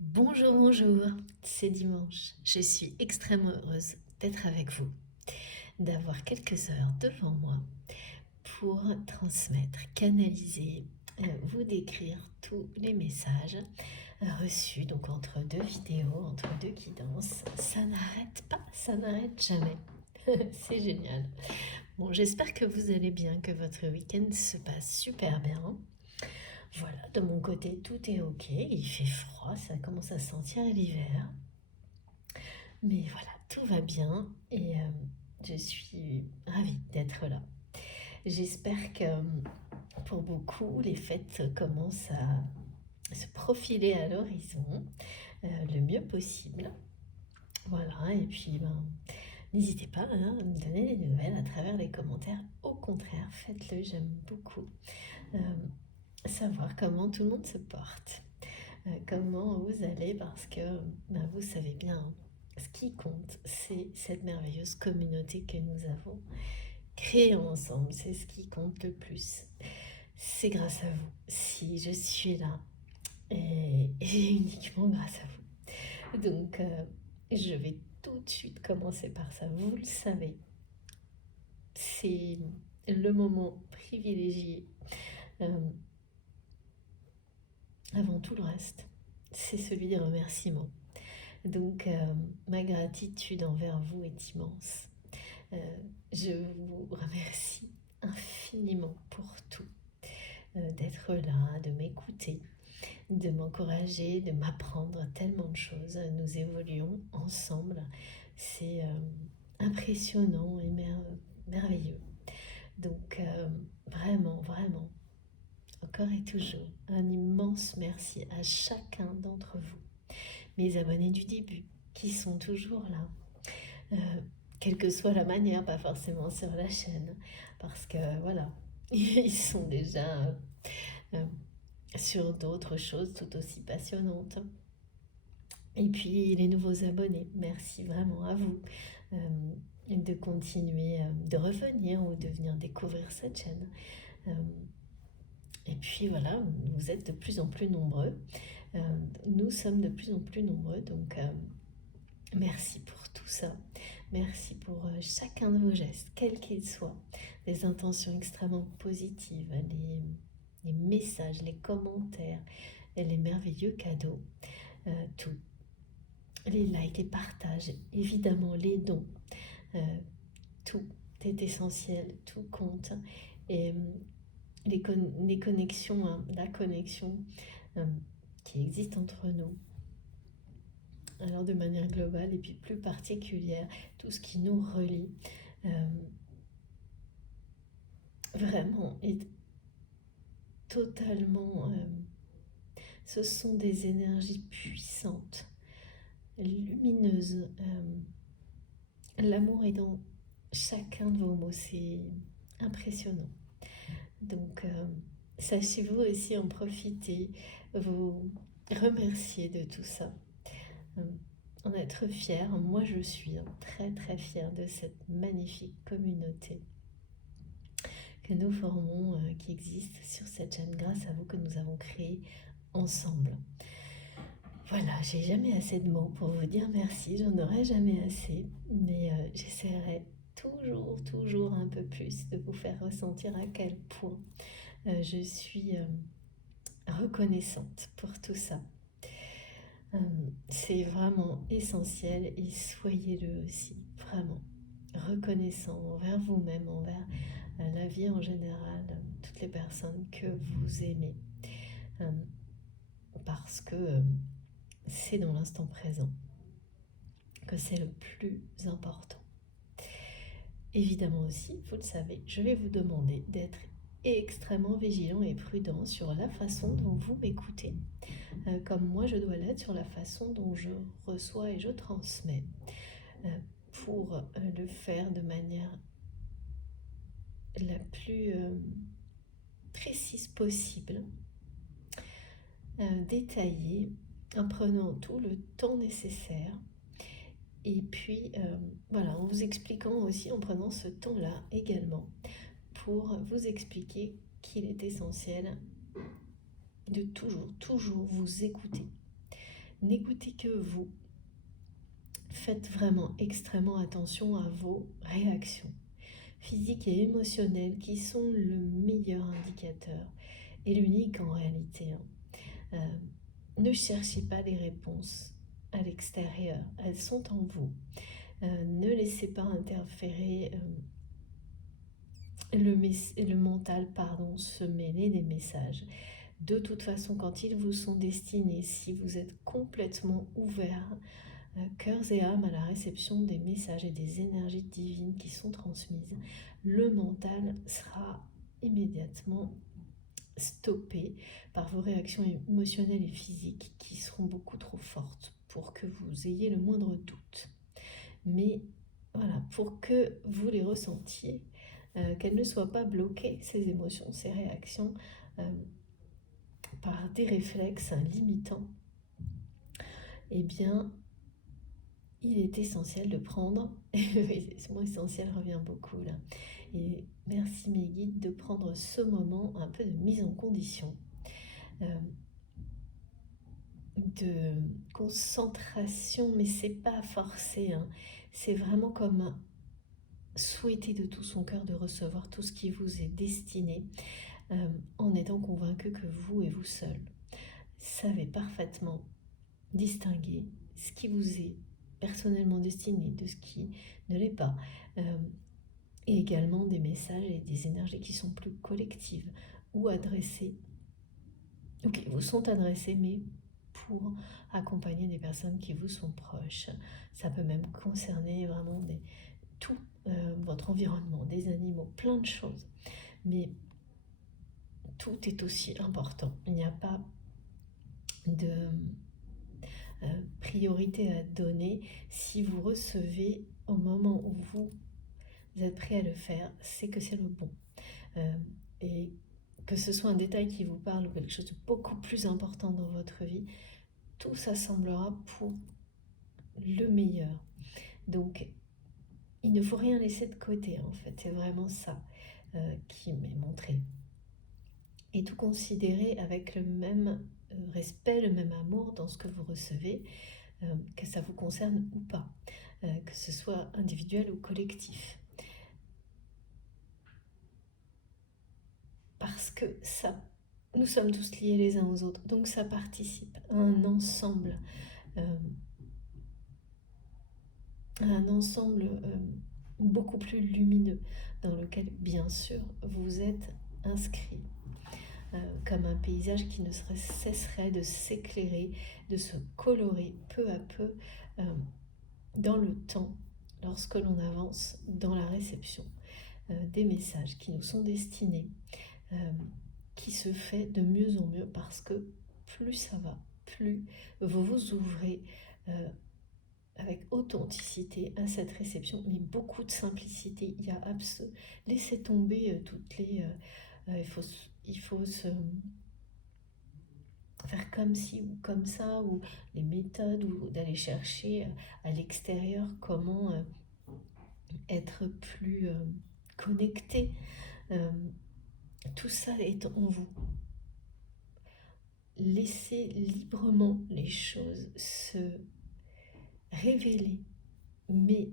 Bonjour, bonjour, c'est dimanche. Je suis extrêmement heureuse d'être avec vous, d'avoir quelques heures devant moi pour transmettre, canaliser, vous décrire tous les messages reçus, donc entre deux vidéos, entre deux guidances. Ça n'arrête pas, ça n'arrête jamais. C'est génial. Bon, j'espère que vous allez bien, que votre week-end se passe super bien. Voilà, de mon côté, tout est ok. Il fait froid, ça commence à sentir l'hiver. Mais voilà, tout va bien et je suis ravie d'être là. J'espère que pour beaucoup, les fêtes commencent à se profiler à l'horizon le mieux possible. Voilà, et puis n'hésitez pas à me donner des nouvelles à travers les commentaires. Au contraire, faites-le, j'aime beaucoup euh, savoir comment tout le monde se porte. Comment vous allez parce que vous savez bien, ce qui compte, c'est cette merveilleuse communauté que nous avons créée ensemble. C'est ce qui compte le plus. C'est grâce à vous si je suis là et uniquement grâce à vous. Donc, je vais tout de suite commencer par ça. Vous le savez, c'est le moment privilégié euh, avant tout le reste. C'est celui des remerciements. Donc, ma gratitude envers vous est immense. Euh, je vous remercie infiniment pour tout, d'être là, de m'écouter, de m'encourager, de m'apprendre tellement de choses. Nous évoluons ensemble. C'est impressionnant et merveilleux. Donc, vraiment, vraiment, encore et toujours, un immense merci à chacun d'entre vous, mes abonnés du début, qui sont toujours là, euh, quelle que soit la manière, pas forcément sur la chaîne, parce que voilà, ils sont déjà euh, sur d'autres choses tout aussi passionnantes. Et puis les nouveaux abonnés, merci vraiment à vous de continuer, de revenir ou de venir découvrir cette chaîne. Euh, et puis voilà, vous êtes de plus en plus nombreux. Nous sommes de plus en plus nombreux, donc merci pour tout ça. Merci pour chacun de vos gestes, quels qu'ils soient. Les intentions extrêmement positives, les messages, les commentaires, et les merveilleux cadeaux. Tout. Les likes, les partages, évidemment les dons. Euh, tout est essentiel, tout compte. Et les connexions, hein, la connexion euh, qui existe entre nous, alors de manière globale et puis plus particulière, tout ce qui nous relie, vraiment est totalement... ce sont des énergies puissantes, lumineuses. L'amour est dans chacun de vos mots, c'est impressionnant. Donc, sachez-vous aussi en profiter, vous remercier de tout ça. Euh, En être fier, moi je suis très très fière de cette magnifique communauté que nous formons, qui existe sur cette chaîne grâce à vous, que nous avons créée ensemble. Voilà, j'ai jamais assez de mots pour vous dire merci, j'en aurai jamais assez, mais j'essaierai toujours, toujours un peu plus de vous faire ressentir à quel point je suis reconnaissante pour tout ça. C'est vraiment essentiel et soyez-le aussi, vraiment reconnaissant envers vous-même, envers la vie en général, toutes les personnes que vous aimez, euh, parce que c'est dans l'instant présent que c'est le plus important. Évidemment aussi, vous le savez, je vais vous demander d'être extrêmement vigilant et prudent sur la façon dont vous m'écoutez, comme moi je dois l'être sur la façon dont je reçois et je transmets, pour le faire de manière la plus précise possible, détaillée, en prenant tout le temps nécessaire. Et puis, voilà, en vous expliquant aussi, en prenant ce temps-là également, pour vous expliquer qu'il est essentiel de toujours, toujours vous écouter. N'écoutez que vous. Faites vraiment extrêmement attention à vos réactions physiques et émotionnelles qui sont le meilleur indicateur et l'unique en réalité. Ne cherchez pas les réponses à l'extérieur, elles sont en vous. Ne laissez pas interférer le mental, se mêler des messages. De toute façon, quand ils vous sont destinés, si vous êtes complètement ouvert, cœurs et âmes à la réception des messages et des énergies divines qui sont transmises, le mental sera immédiatement stoppé par vos réactions émotionnelles et physiques qui seront beaucoup trop fortes pour que vous ayez le moindre doute. Mais voilà, pour que vous les ressentiez, qu'elles ne soient pas bloquées, ces émotions, ces réactions, par des réflexes limitants, eh bien, il est essentiel de prendre, et ce mot essentiel revient beaucoup là, et merci mes guides de prendre ce moment un peu de mise en condition, de concentration, mais c'est pas forcé, hein. C'est vraiment comme souhaiter de tout son cœur de recevoir tout ce qui vous est destiné, en étant convaincu que vous et vous seul savez parfaitement distinguer ce qui vous est personnellement destiné de ce qui ne l'est pas, et également des messages et des énergies qui sont plus collectives ou adressées, ou qui vous sont adressées, mais pour accompagner des personnes qui vous sont proches. Ça peut même concerner vraiment tout votre environnement, des animaux, plein de choses. Mais tout est aussi important. Il n'y a pas de priorité à donner. Si vous recevez au moment où vous êtes prêt à le faire, c'est que c'est le bon. Et que ce soit un détail qui vous parle ou quelque chose de beaucoup plus important dans votre vie, tout s'assemblera pour le meilleur. Donc, il ne faut rien laisser de côté, en fait. C'est vraiment ça qui m'est montré. Et tout considérer avec le même respect, le même amour dans ce que vous recevez, que ça vous concerne ou pas, que ce soit individuel ou collectif. Parce que ça, nous sommes tous liés les uns aux autres, donc ça participe à un ensemble, beaucoup plus lumineux, dans lequel, bien sûr, vous êtes inscrit. Comme un paysage qui ne cesserait de s'éclairer, de se colorer peu à peu dans le temps, lorsque l'on avance dans la réception des messages qui nous sont destinés, qui se fait de mieux en mieux parce que plus ça va, plus vous vous ouvrez avec authenticité à cette réception, mais beaucoup de simplicité. Il y a laissez tomber toutes les... il faut se faire comme ci ou comme ça, ou les méthodes, ou d'aller chercher à l'extérieur comment être plus connecté. Tout ça est en vous. Laissez librement les choses se révéler, mais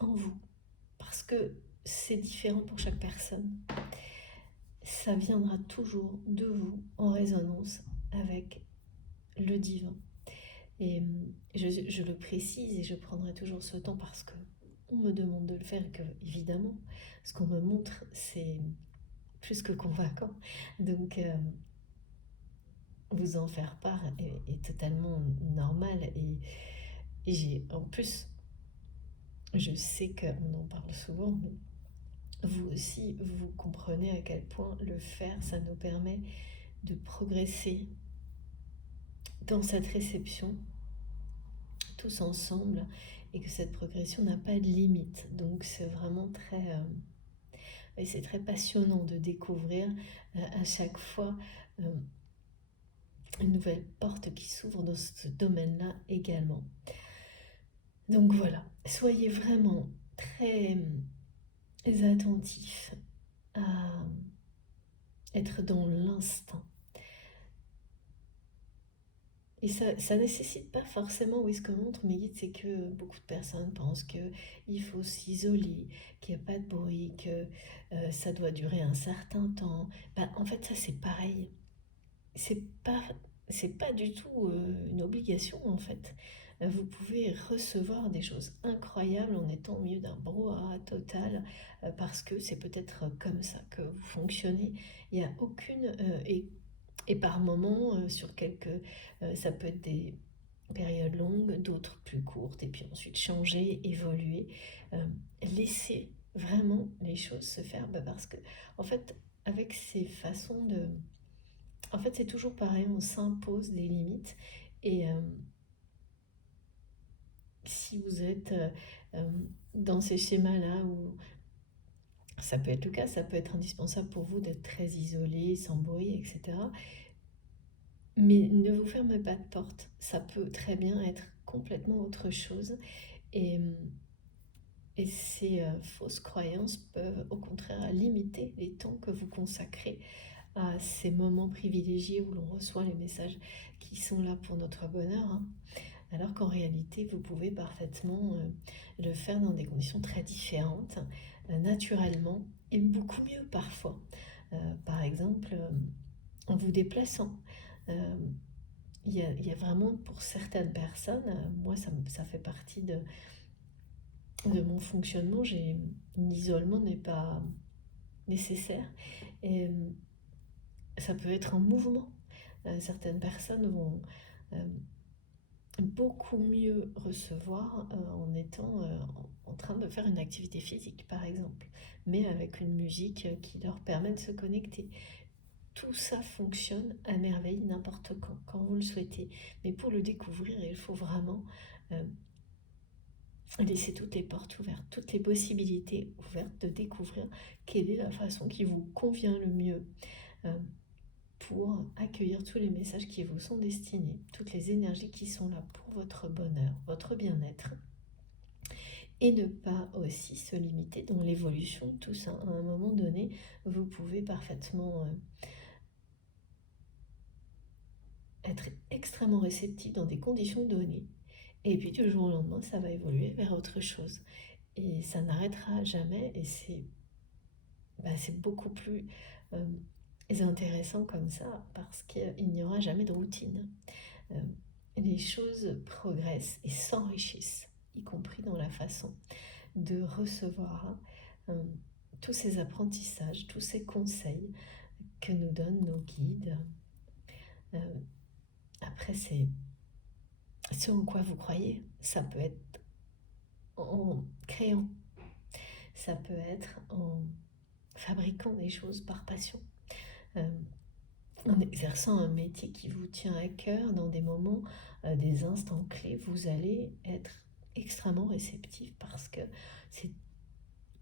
en vous, parce que c'est différent pour chaque personne. Ça viendra toujours de vous en résonance avec le divin. Et je le précise et je prendrai toujours ce temps parce que on me demande de le faire et que, évidemment, ce qu'on me montre, c'est plus que convaincant. Donc, vous en faire part est totalement normal. Et en plus, je sais qu'on en parle souvent, mais vous aussi, vous comprenez à quel point le faire, ça nous permet de progresser dans cette réception tous ensemble, et que cette progression n'a pas de limite. Donc c'est vraiment c'est très passionnant de découvrir à chaque fois une nouvelle porte qui s'ouvre dans ce domaine-là également. Donc voilà, soyez vraiment très attentifs à être dans l'instant Et ça nécessite pas forcément, oui, ce que montre mes guides, c'est que beaucoup de personnes pensent qu'il faut s'isoler, qu'il n'y a pas de bruit, que ça doit durer un certain temps. Bah, en fait, ça c'est pareil. C'est pas, c'est pas du tout une obligation en fait. Vous pouvez recevoir des choses incroyables en étant au milieu d'un brouhaha total parce que c'est peut-être comme ça que vous fonctionnez. Il n'y a aucune et par moments, sur quelques, ça peut être des périodes longues, d'autres plus courtes, et puis ensuite changer, évoluer, laisser vraiment les choses se faire, bah parce que, en fait, avec ces façons de... En fait, c'est toujours pareil, on s'impose des limites, et si vous êtes dans ces schémas-là où ça peut être le cas, ça peut être indispensable pour vous d'être très isolé, sans bruit, etc. Mais ne vous fermez pas de porte, ça peut très bien être complètement autre chose. Et, et ces fausses croyances peuvent au contraire limiter les temps que vous consacrez à ces moments privilégiés où l'on reçoit les messages qui sont là pour notre bonheur, hein. Alors qu'en réalité, vous pouvez parfaitement le faire dans des conditions très différentes, naturellement, et beaucoup mieux parfois. Par exemple, en vous déplaçant. Euh, il y a vraiment pour certaines personnes, moi ça fait partie de mon fonctionnement, l'isolement n'est pas nécessaire et ça peut être un mouvement. Certaines personnes vont beaucoup mieux recevoir en étant en train de faire une activité physique par exemple, mais avec une musique qui leur permet de se connecter. Tout ça fonctionne à merveille n'importe quand vous le souhaitez. Mais pour le découvrir, il faut vraiment euh, laisser toutes les portes ouvertes, toutes les possibilités ouvertes de découvrir quelle est la façon qui vous convient le mieux euh, pour accueillir tous les messages qui vous sont destinés, toutes les énergies qui sont là pour votre bonheur, votre bien-être. Et ne pas aussi se limiter dans l'évolution de tout ça. À un moment donné, vous pouvez parfaitement être extrêmement réceptif dans des conditions données. Et puis du jour au lendemain, ça va évoluer vers autre chose. Et ça n'arrêtera jamais. Et c'est beaucoup plus intéressant comme ça parce qu'il n'y aura jamais de routine. Euh, les choses progressent et s'enrichissent, y compris dans la façon de recevoir tous ces apprentissages, tous ces conseils que nous donnent nos guides. Euh, Après, c'est ce en quoi vous croyez. Ça peut être en créant, ça peut être en fabriquant des choses par passion, euh, en exerçant un métier qui vous tient à cœur dans des moments, des instants clés, vous allez être extrêmement réceptif parce que c'est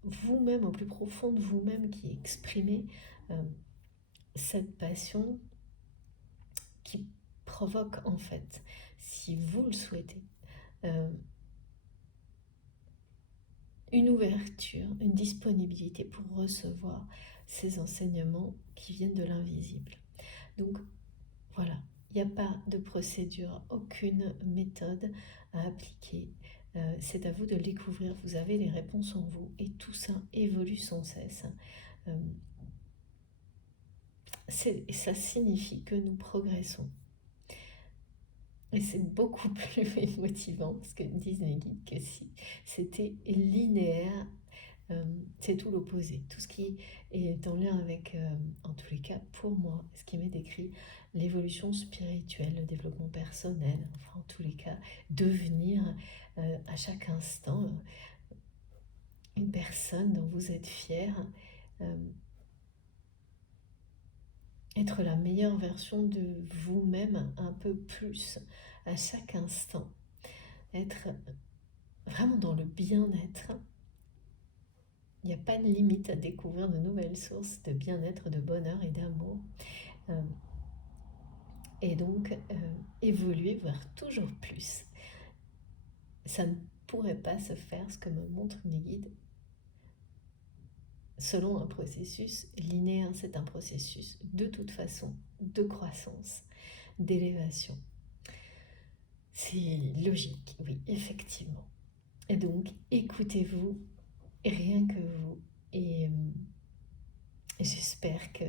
vous-même, au plus profond de vous-même, qui exprimez euh, cette passion qui provoque en fait, si vous le souhaitez, euh, une ouverture, une disponibilité pour recevoir ces enseignements qui viennent de l'invisible. Donc voilà, il n'y a pas de procédure, aucune méthode à appliquer. C'est à vous de le découvrir, vous avez les réponses en vous et tout ça évolue sans cesse. Euh, Ça signifie que nous progressons. Et c'est beaucoup plus motivant parce que disent mes guides que si c'était linéaire, c'est tout l'opposé. Tout ce qui est en lien avec, en tous les cas, pour moi, ce qui m'est décrit, l'évolution spirituelle, le développement personnel, enfin, en tous les cas, devenir à chaque instant une personne dont vous êtes fier, euh, être la meilleure version de vous-même un peu plus à chaque instant, être vraiment dans le bien-être. Il n'y a pas de limite à découvrir de nouvelles sources de bien-être, de bonheur et d'amour. Euh, et donc, évoluer vers toujours plus. Ça ne pourrait pas se faire, ce que me montrent mes guides, selon un processus linéaire. C'est un processus de toute façon de croissance, d'élévation. c'est logique, oui, effectivement. Et donc, écoutez-vous, rien que vous. Et j'espère que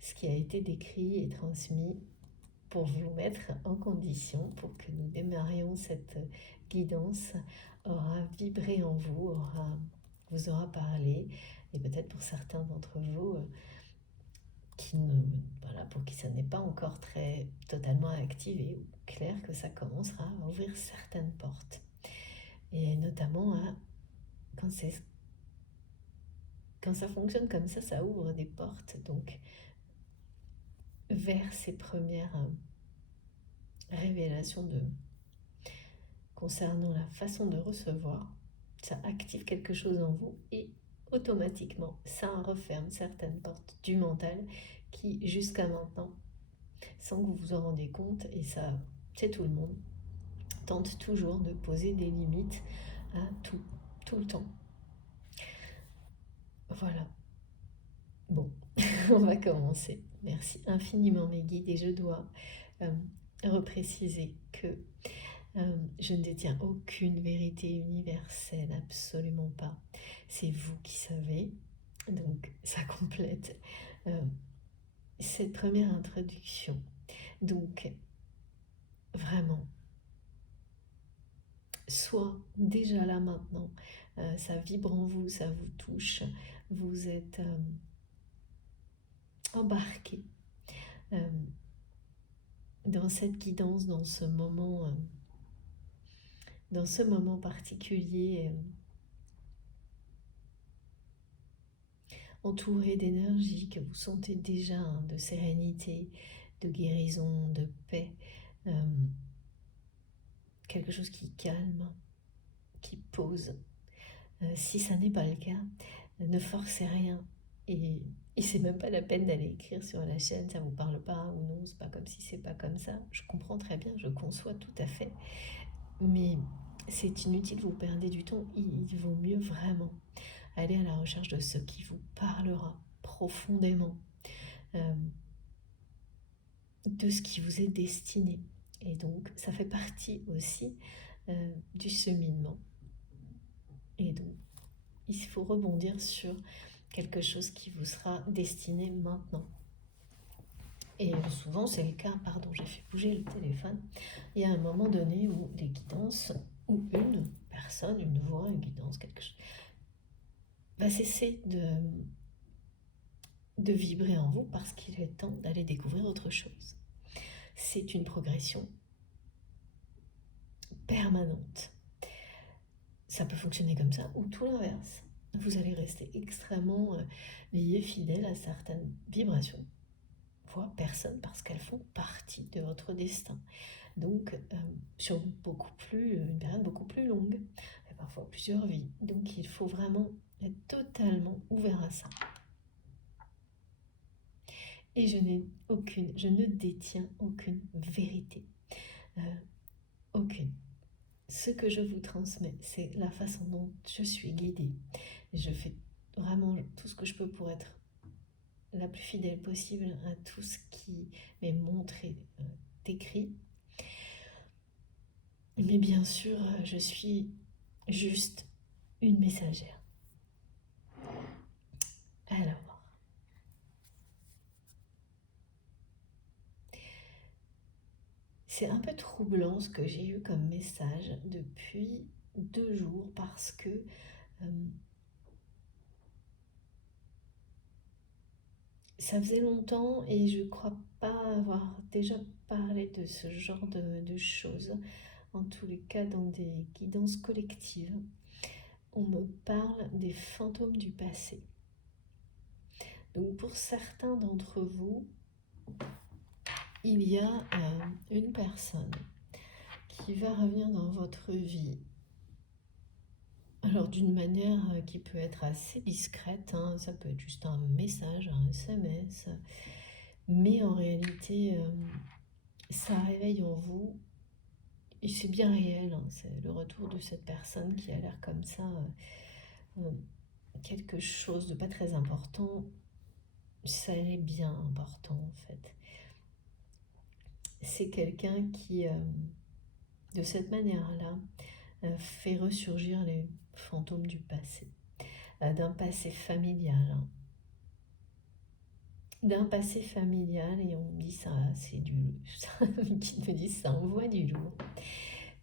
ce qui a été décrit et transmis pour vous mettre en condition, pour que nous démarrions cette guidance, aura vibré en vous, vous aura parlé, et peut-être pour certains d'entre vous, voilà, pour qui ça n'est pas encore très totalement activé ou clair, que ça commencera à ouvrir certaines portes. Et notamment, quand ça fonctionne comme ça ouvre des portes, donc vers ces premières révélations concernant la façon de recevoir. Ça active quelque chose en vous et automatiquement, ça referme certaines portes du mental qui, jusqu'à maintenant, sans que vous vous en rendiez compte, et ça, c'est tout le monde, tente toujours de poser des limites à tout le temps. Voilà. Bon, on va commencer. Merci infiniment mes guides et je dois repréciser que je ne détiens aucune vérité universelle, absolument pas. C'est vous qui savez, donc ça complète cette première introduction. Donc, vraiment, soit déjà là maintenant, ça vibre en vous, ça vous touche, vous êtes embarqué dans cette guidance, dans ce moment particulier, entouré d'énergie que vous sentez déjà, de sérénité, de guérison, de paix, quelque chose qui calme, qui pose. Si ça n'est pas le cas, ne forcez rien. Et c'est même pas la peine d'aller écrire sur la chaîne, ça vous parle pas ou non, c'est pas comme si, c'est pas comme ça. Je comprends très bien, je conçois tout à fait. Mais c'est inutile, vous perdez du temps. Il vaut mieux vraiment aller à la recherche de ce qui vous parlera profondément, de ce qui vous est destiné. Et donc, ça fait partie aussi du cheminement. Et donc, il faut rebondir sur quelque chose qui vous sera destiné maintenant. Et souvent, c'est le cas, pardon, j'ai fait bouger le téléphone, il y a un moment donné où des guidances, ou une personne, une voix, une guidance, quelque chose, va cesser de vibrer en vous parce qu'il est temps d'aller découvrir autre chose. C'est une progression permanente. Ça peut fonctionner comme ça ou tout l'inverse. Vous allez rester extrêmement lié, fidèle à certaines vibrations, voire personnes, parce qu'elles font partie de votre destin. Donc, sur une période beaucoup plus longue, et parfois plusieurs vies. Donc, il faut vraiment être totalement ouvert à ça. Et je ne détiens aucune vérité. Aucune. Ce que je vous transmets, c'est la façon dont je suis guidée. Je fais vraiment tout ce que je peux pour être la plus fidèle possible à tout ce qui m'est montré, décrit. Mais bien sûr, je suis juste une messagère. Alors, c'est un peu troublant ce que j'ai eu comme message depuis 2 jours parce que ça faisait longtemps et je crois pas avoir déjà parlé de ce genre de choses. En tous les cas, dans des guidances collectives, on me parle des fantômes du passé. Donc pour certains d'entre vous, il y a une personne qui va revenir dans votre vie. Alors d'une manière qui peut être assez discrète, ça peut être juste un message, un SMS, mais en réalité, ça réveille en vous, et c'est bien réel, c'est le retour de cette personne qui a l'air comme ça, quelque chose de pas très important, ça est bien important en fait. C'est quelqu'un qui de cette manière-là, fait ressurgir les fantômes du passé, d'un passé familial, hein. D'un passé familial, et on me dit ça, c'est du qui me dit ça envoie du lourd.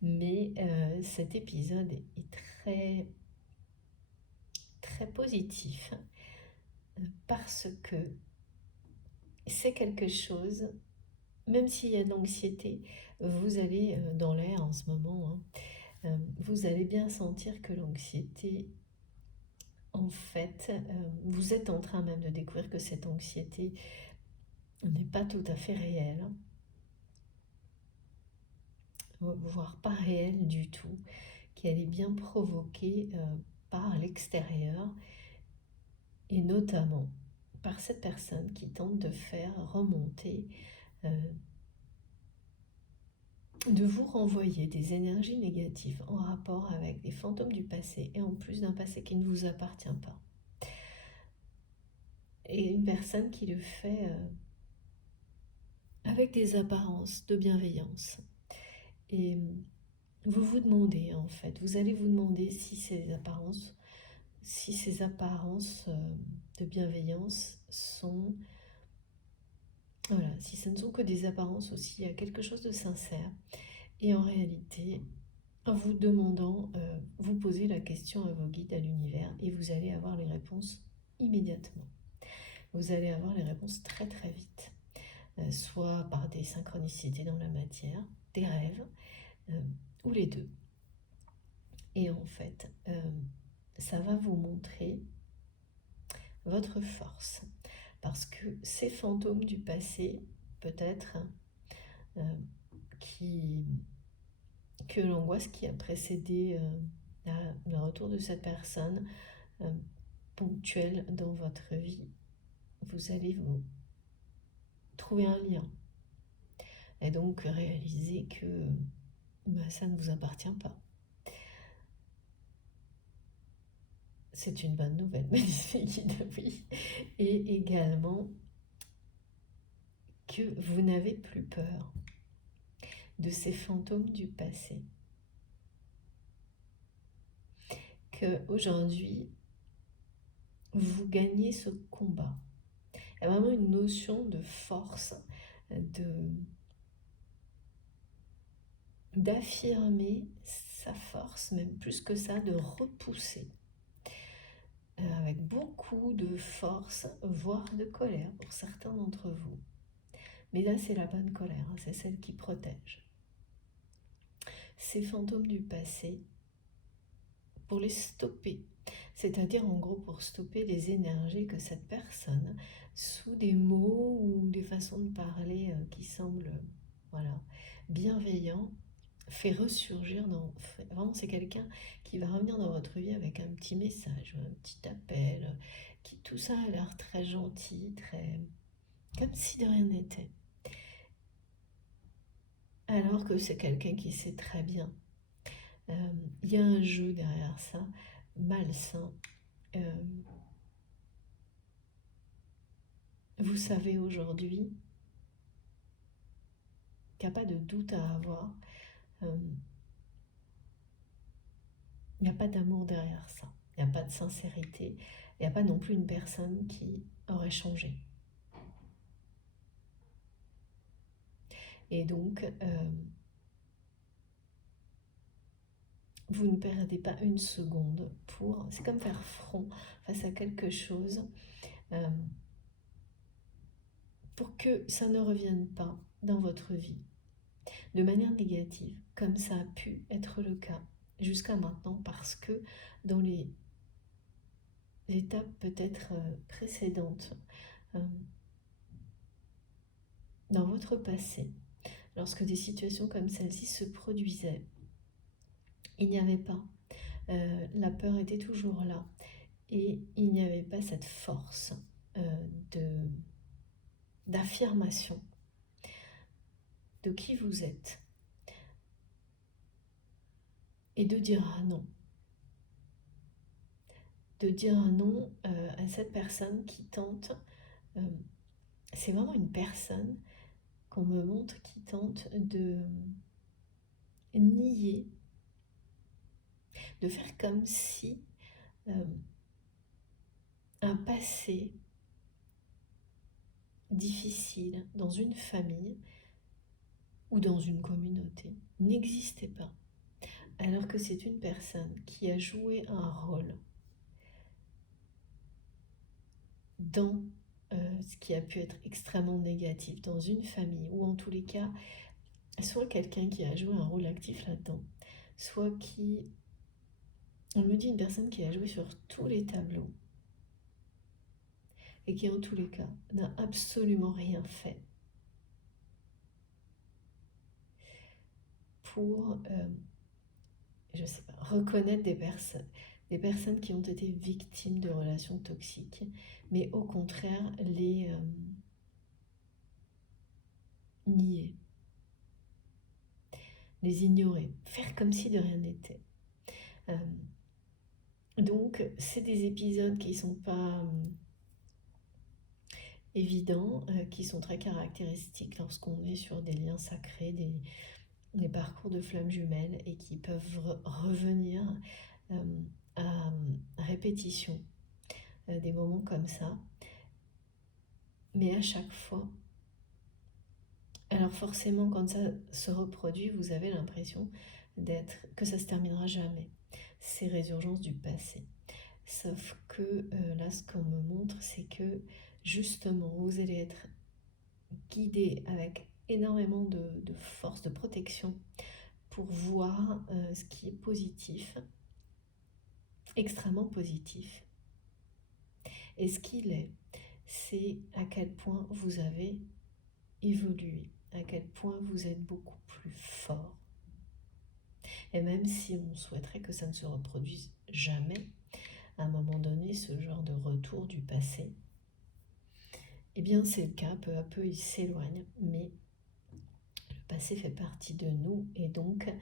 Mais cet épisode est très très positif parce que c'est quelque chose, même s'il y a de l'anxiété, vous allez dans l'air en ce moment, hein, vous allez bien sentir que l'anxiété, en fait, vous êtes en train même de découvrir que cette anxiété n'est pas tout à fait réelle, hein, voire pas réelle du tout, qu'elle est bien provoquée par l'extérieur, et notamment par cette personne qui tente de faire remonter, de vous renvoyer des énergies négatives en rapport avec des fantômes du passé, et en plus d'un passé qui ne vous appartient pas. Et une personne qui le fait avec des apparences de bienveillance. Et vous vous demandez, en fait, vous allez vous demander si ces apparences de bienveillance sont, voilà, si ce ne sont que des apparences aussi, il y a quelque chose de sincère. Et en réalité, en vous demandant, vous posez la question à vos guides, à l'univers, et vous allez avoir les réponses immédiatement. Vous allez avoir les réponses très très vite, soit par des synchronicités dans la matière, des rêves, ou les deux. Et en fait, ça va vous montrer votre force. Parce que ces fantômes du passé, peut-être, que l'angoisse qui a précédé le retour de cette personne ponctuelle dans votre vie, vous allez vous trouver un lien. Et donc réaliser que ça ne vous appartient pas. C'est une bonne nouvelle, me disent mes guides, oui. Et également que vous n'avez plus peur de ces fantômes du passé. Qu'aujourd'hui, vous gagnez ce combat. Il y a vraiment une notion de force, d'affirmer sa force, même plus que ça, de repousser. Avec beaucoup de force, voire de colère pour certains d'entre vous. Mais là, c'est la bonne colère, hein, c'est celle qui protège. Ces fantômes du passé, pour les stopper, c'est-à-dire en gros pour stopper les énergies que cette personne, sous des mots ou des façons de parler qui semblent bienveillants, fait ressurgir vraiment, c'est quelqu'un qui va revenir dans votre vie avec un petit message, un petit appel, tout ça a l'air très gentil, très comme si de rien n'était. Alors que c'est quelqu'un qui sait très bien. Il y a un jeu derrière ça, malsain. Vous savez aujourd'hui qu'il n'y a pas de doute à avoir. Il n'y a pas d'amour derrière ça. Il n'y a pas de sincérité. Il n'y a pas non plus une personne qui aurait changé. Et donc, vous ne perdez pas une seconde pour... C'est comme faire front face à quelque chose pour que ça ne revienne pas dans votre vie de manière négative, comme ça a pu être le cas jusqu'à maintenant, parce que dans les étapes peut-être précédentes, dans votre passé, lorsque des situations comme celle-ci se produisaient, il n'y avait pas. La peur était toujours là et il n'y avait pas cette force d'affirmation de qui vous êtes et de dire un non. De dire un non à cette personne qui tente. C'est vraiment une personne qu'on me montre qui tente nier, de faire comme si un passé difficile dans une famille ou dans une communauté n'existait pas, alors que c'est une personne qui a joué un rôle dans ce qui a pu être extrêmement négatif dans une famille, ou en tous les cas, soit quelqu'un qui a joué un rôle actif là-dedans, soit qui, on me dit une personne qui a joué sur tous les tableaux, et qui en tous les cas n'a absolument rien fait pour, je sais pas, reconnaître des personnes qui ont été victimes de relations toxiques, mais au contraire les nier, les ignorer, faire comme si de rien n'était. Donc c'est des épisodes qui sont pas évidents, qui sont très caractéristiques lorsqu'on est sur des liens sacrés, des parcours de flammes jumelles, et qui peuvent revenir à répétition, des moments comme ça. Mais à chaque fois, alors forcément quand ça se reproduit, vous avez l'impression que ça se terminera jamais. Ces résurgences du passé. Sauf que là, ce qu'on me montre, c'est que justement, vous allez être guidé avec énormément de force, de protection, pour voir ce qui est positif, extrêmement positif. Et ce qu'il est, c'est à quel point vous avez évolué, à quel point vous êtes beaucoup plus fort. Et même si on souhaiterait que ça ne se reproduise jamais, à un moment donné, ce genre de retour du passé, eh bien c'est le cas, peu à peu il s'éloigne, mais le passé fait partie de nous, et donc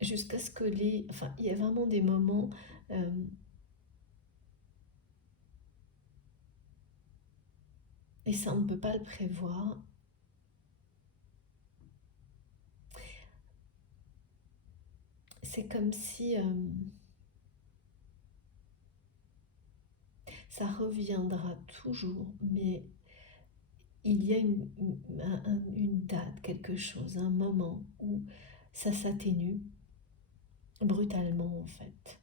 jusqu'à ce que enfin il y a vraiment des moments et ça on ne peut pas le prévoir. C'est comme si ça reviendra toujours, mais il y a une date, quelque chose, un moment où ça s'atténue brutalement en fait.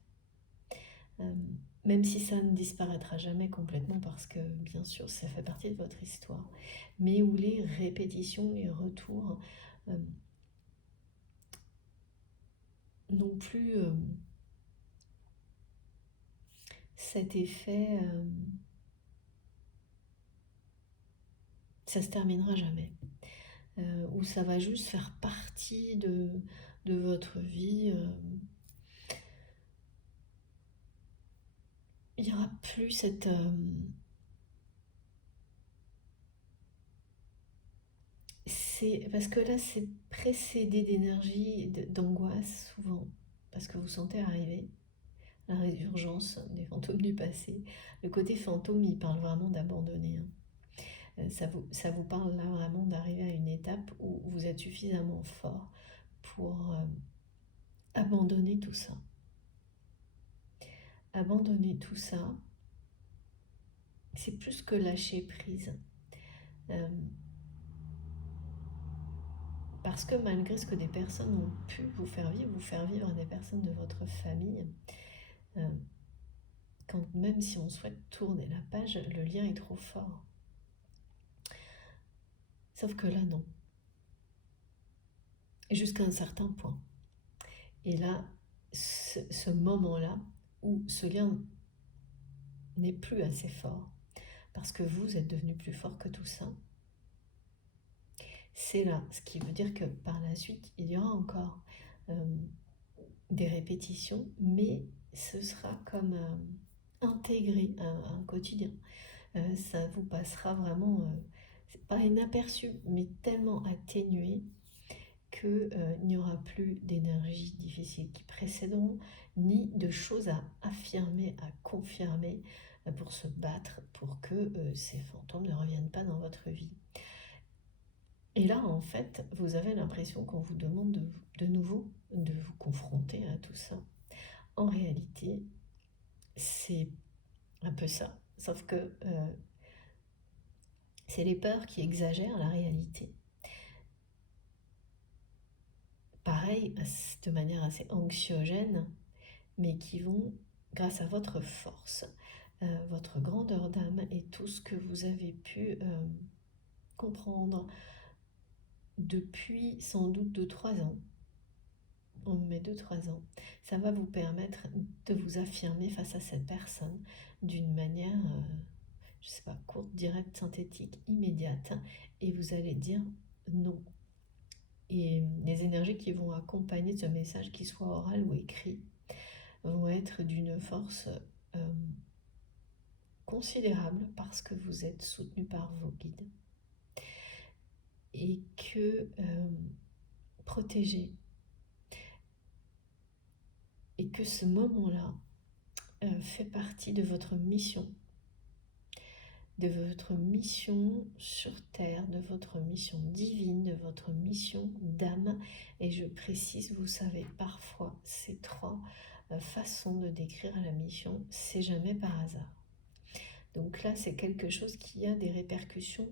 Même si ça ne disparaîtra jamais complètement, parce que bien sûr ça fait partie de votre histoire, mais où les répétitions, les retours non plus cet effet, ça se terminera jamais, où ça va juste faire partie de votre vie. Il n'y aura plus cette c'est parce que là c'est précédé d'énergie, d'angoisse souvent, parce que vous sentez arriver la résurgence des fantômes du passé. Le côté fantôme, il parle vraiment d'abandonner, hein. Ça vous parle là vraiment d'arriver à une étape où vous êtes suffisamment fort pour abandonner tout ça. Abandonner tout ça, c'est plus que lâcher prise. Parce que malgré ce que des personnes ont pu vous faire vivre des personnes de votre famille, quand même si on souhaite tourner la page, le lien est trop fort. Sauf que là, non. Jusqu'à un certain point. Et là, ce moment-là, où ce lien n'est plus assez fort, parce que vous êtes devenu plus fort que tout ça, c'est là, ce qui veut dire que par la suite, il y aura encore des répétitions, mais ce sera comme intégré à un quotidien. Ça vous passera vraiment, c'est pas inaperçu, mais tellement atténué qu'il n'y aura plus d'énergie difficile qui précéderont, ni de choses à affirmer, à confirmer, pour se battre pour que ces fantômes ne reviennent pas dans votre vie. Et là, en fait, vous avez l'impression qu'on vous demande de nouveau de vous confronter à tout ça. En réalité, c'est un peu ça. Sauf que c'est les peurs qui exagèrent la réalité. Pareil, de manière assez anxiogène, mais qui vont, grâce à votre force, votre grandeur d'âme et tout ce que vous avez pu comprendre depuis sans doute 2-3 ans, on met 2-3 ans, ça va vous permettre de vous affirmer face à cette personne d'une manière, je sais pas, courte, directe, synthétique, immédiate, et vous allez dire non. Et les énergies qui vont accompagner ce message, qu'il soit oral ou écrit, vont être d'une force considérable parce que vous êtes soutenu par vos guides et que protégé, et que ce moment-là fait partie de votre mission sur Terre, de votre mission divine, de votre mission d'âme. Et je précise, vous savez, parfois ces 3 façons de décrire la mission, c'est jamais par hasard. Donc là, c'est quelque chose qui a des répercussions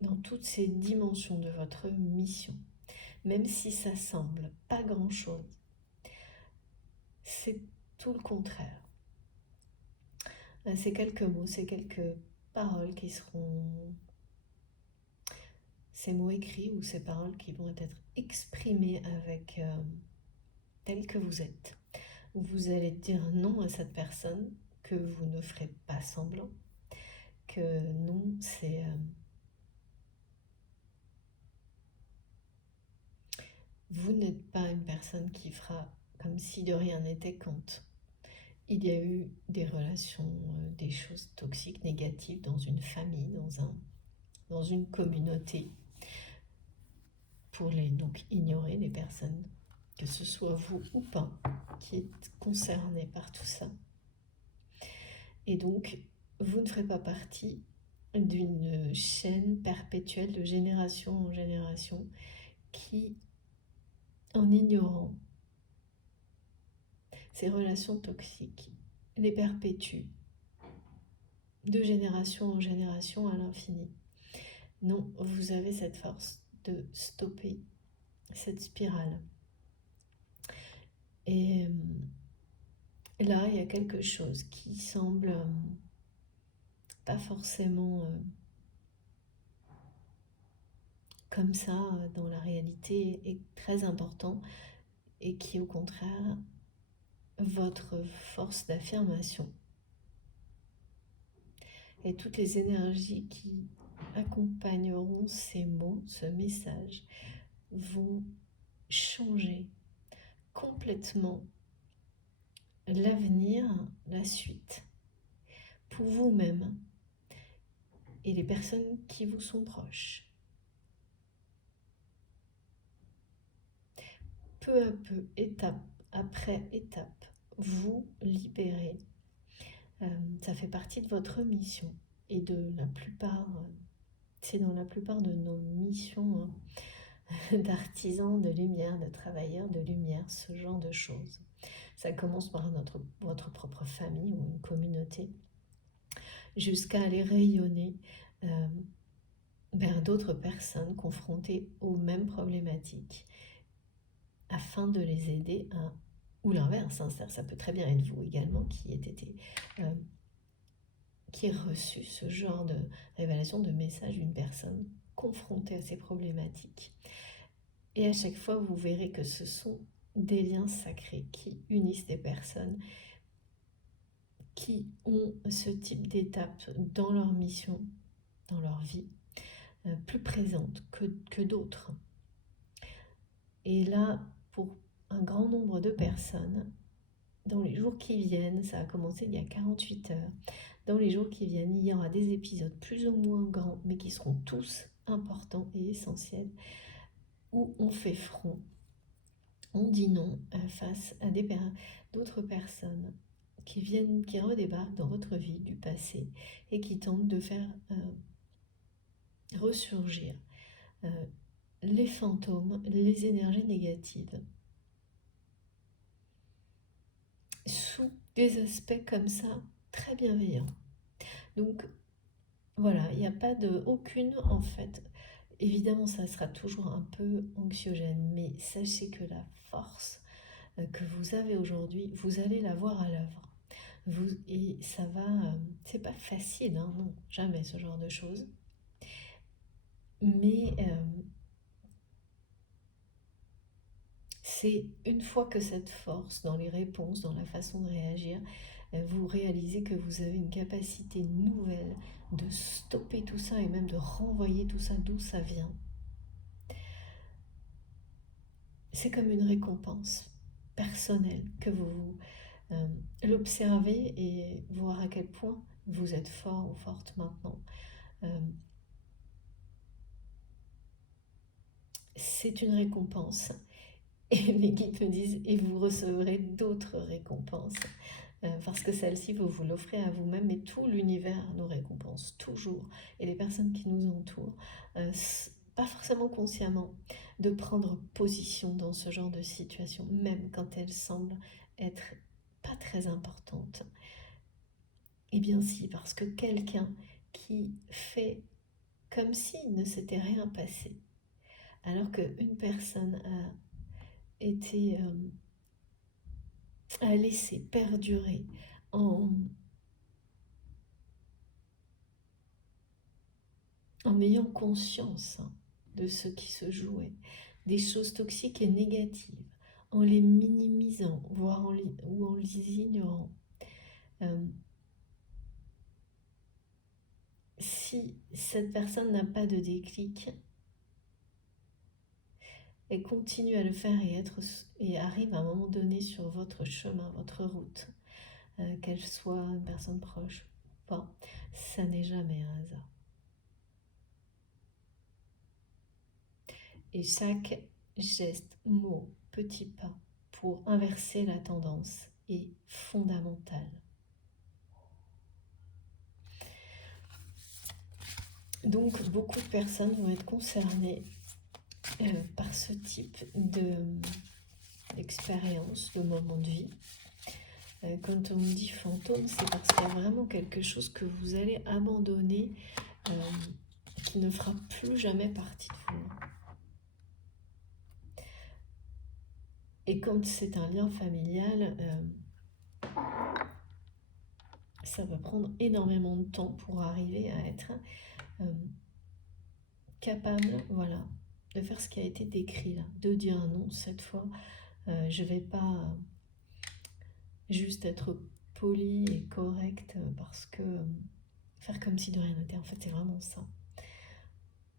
dans toutes ces dimensions de votre mission. Même si ça semble pas grand-chose, c'est tout le contraire. C'est quelques mots, c'est quelques paroles qui seront ces mots écrits ou ces paroles qui vont être exprimées avec tel que vous êtes. Vous allez dire non à cette personne, que vous ne ferez pas semblant, que non, c'est... vous n'êtes pas une personne qui fera comme si de rien n'était quand il y a eu des relations, des choses toxiques, négatives dans une famille, dans une communauté, pour donc ignorer les personnes, que ce soit vous ou pas, qui êtes concerné par tout ça. Et donc, vous ne ferez pas partie d'une chaîne perpétuelle de génération en génération qui, en ignorant ces relations toxiques, les perpétue de génération en génération à l'infini. Non, vous avez cette force de stopper cette spirale. Et là, il y a quelque chose qui semble pas forcément comme ça dans la réalité est très important, et qui au contraire votre force d'affirmation et toutes les énergies qui accompagneront ces mots, ce message, vont changer complètement l'avenir, la suite, pour vous-même et les personnes qui vous sont proches. Peu à peu, étape après étape, vous libérez. Ça fait partie de votre mission, et de la plupart, c'est dans la plupart de nos missions d'artisans de lumière, de travailleurs de lumière, ce genre de choses. Ça commence par votre propre famille ou une communauté, jusqu'à aller rayonner vers d'autres personnes confrontées aux mêmes problématiques, afin de les aider à, ou l'inverse, ça peut très bien être vous également qui ait reçu ce genre de révélation, de message d'une personne confrontée à ces problématiques. Et à chaque fois, vous verrez que ce sont des liens sacrés qui unissent des personnes qui ont ce type d'étape dans leur mission, dans leur vie, plus présente que d'autres. Et là, pour un grand nombre de personnes, dans les jours qui viennent, ça a commencé il y a 48 heures, dans les jours qui viennent, il y aura des épisodes plus ou moins grands, mais qui seront tous importants et essentiels, où on fait front, on dit non face à d'autres personnes qui redébarquent dans votre vie du passé et qui tentent de faire ressurgir les fantômes, les énergies négatives, sous des aspects comme ça, très bienveillants. Donc voilà, il n'y a pas aucune en fait. Évidemment, ça sera toujours un peu anxiogène, mais sachez que la force que vous avez aujourd'hui, vous allez la voir à l'œuvre. Et ça va, c'est pas facile, hein, non, jamais ce genre de choses. Mais c'est une fois que cette force dans les réponses, dans la façon de réagir, vous réalisez que vous avez une capacité nouvelle de stopper tout ça et même de renvoyer tout ça d'où ça vient. C'est comme une récompense personnelle que vous l'observez et voir à quel point vous êtes fort ou forte maintenant. C'est une récompense. Et mes guides me disent, et vous recevrez d'autres récompenses. Parce que celle-ci, vous vous l'offrez à vous-même, et tout l'univers nous récompense toujours. Et les personnes qui nous entourent, pas forcément consciemment, de prendre position dans ce genre de situation, même quand elles semblent être pas très importantes. Eh bien si, parce que quelqu'un qui fait comme s'il ne s'était rien passé, alors qu'une personne a laissé perdurer en ayant conscience de ce qui se jouait, des choses toxiques et négatives, en les minimisant, voire ou en les ignorant. Si cette personne n'a pas de déclic, elle continue à le faire et arrive à un moment donné sur votre chemin, votre route, qu'elle soit une personne proche ou pas, ça n'est jamais un hasard. Et chaque geste, mot, petit pas pour inverser la tendance est fondamental. Donc beaucoup de personnes vont être concernées par ce type d'expérience, de moment de vie. Quand on dit fantôme, c'est parce qu'il y a vraiment quelque chose que vous allez abandonner qui ne fera plus jamais partie de vous. Et quand c'est un lien familial, ça va prendre énormément de temps pour arriver à être capable, voilà, de faire ce qui a été décrit là, de dire non, cette fois, je ne vais pas juste être poli et correct parce que faire comme si de rien n'était, en fait c'est vraiment ça.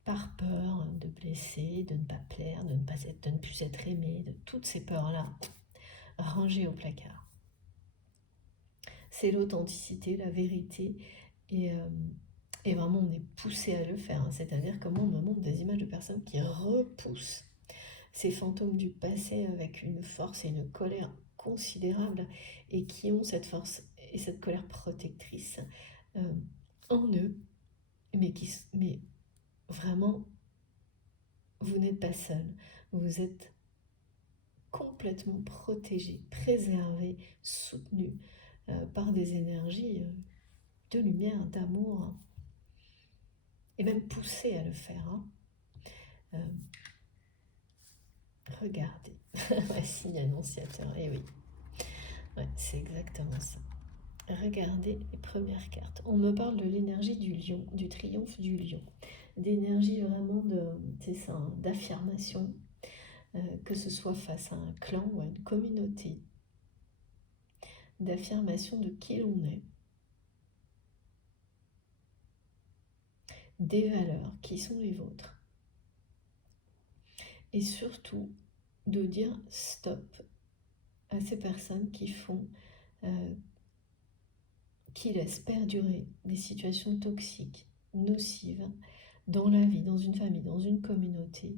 Par peur de blesser, de ne pas plaire, de ne plus être aimé, de toutes ces peurs-là, rangées au placard. C'est l'authenticité, la vérité, et vraiment on est poussé à le faire, hein. C'est-à-dire que moi on me montre des images de personnes qui repoussent ces fantômes du passé avec une force et une colère considérables et qui ont cette force et cette colère protectrice en eux, mais vraiment, vous n'êtes pas seul, vous êtes complètement protégé, préservé, soutenu par des énergies de lumière, d'amour, hein, et même poussé à le faire. Hein. Regardez, signe annonciateur, et oui, ouais, c'est exactement ça. Regardez les premières cartes. On me parle de l'énergie du lion, du triomphe du lion, d'énergie vraiment c'est ça, hein, d'affirmation, que ce soit face à un clan ou à une communauté, d'affirmation de qui l'on est, des valeurs qui sont les vôtres, et surtout de dire stop à ces personnes qui laissent perdurer des situations toxiques, nocives, dans la vie, dans une famille, dans une communauté,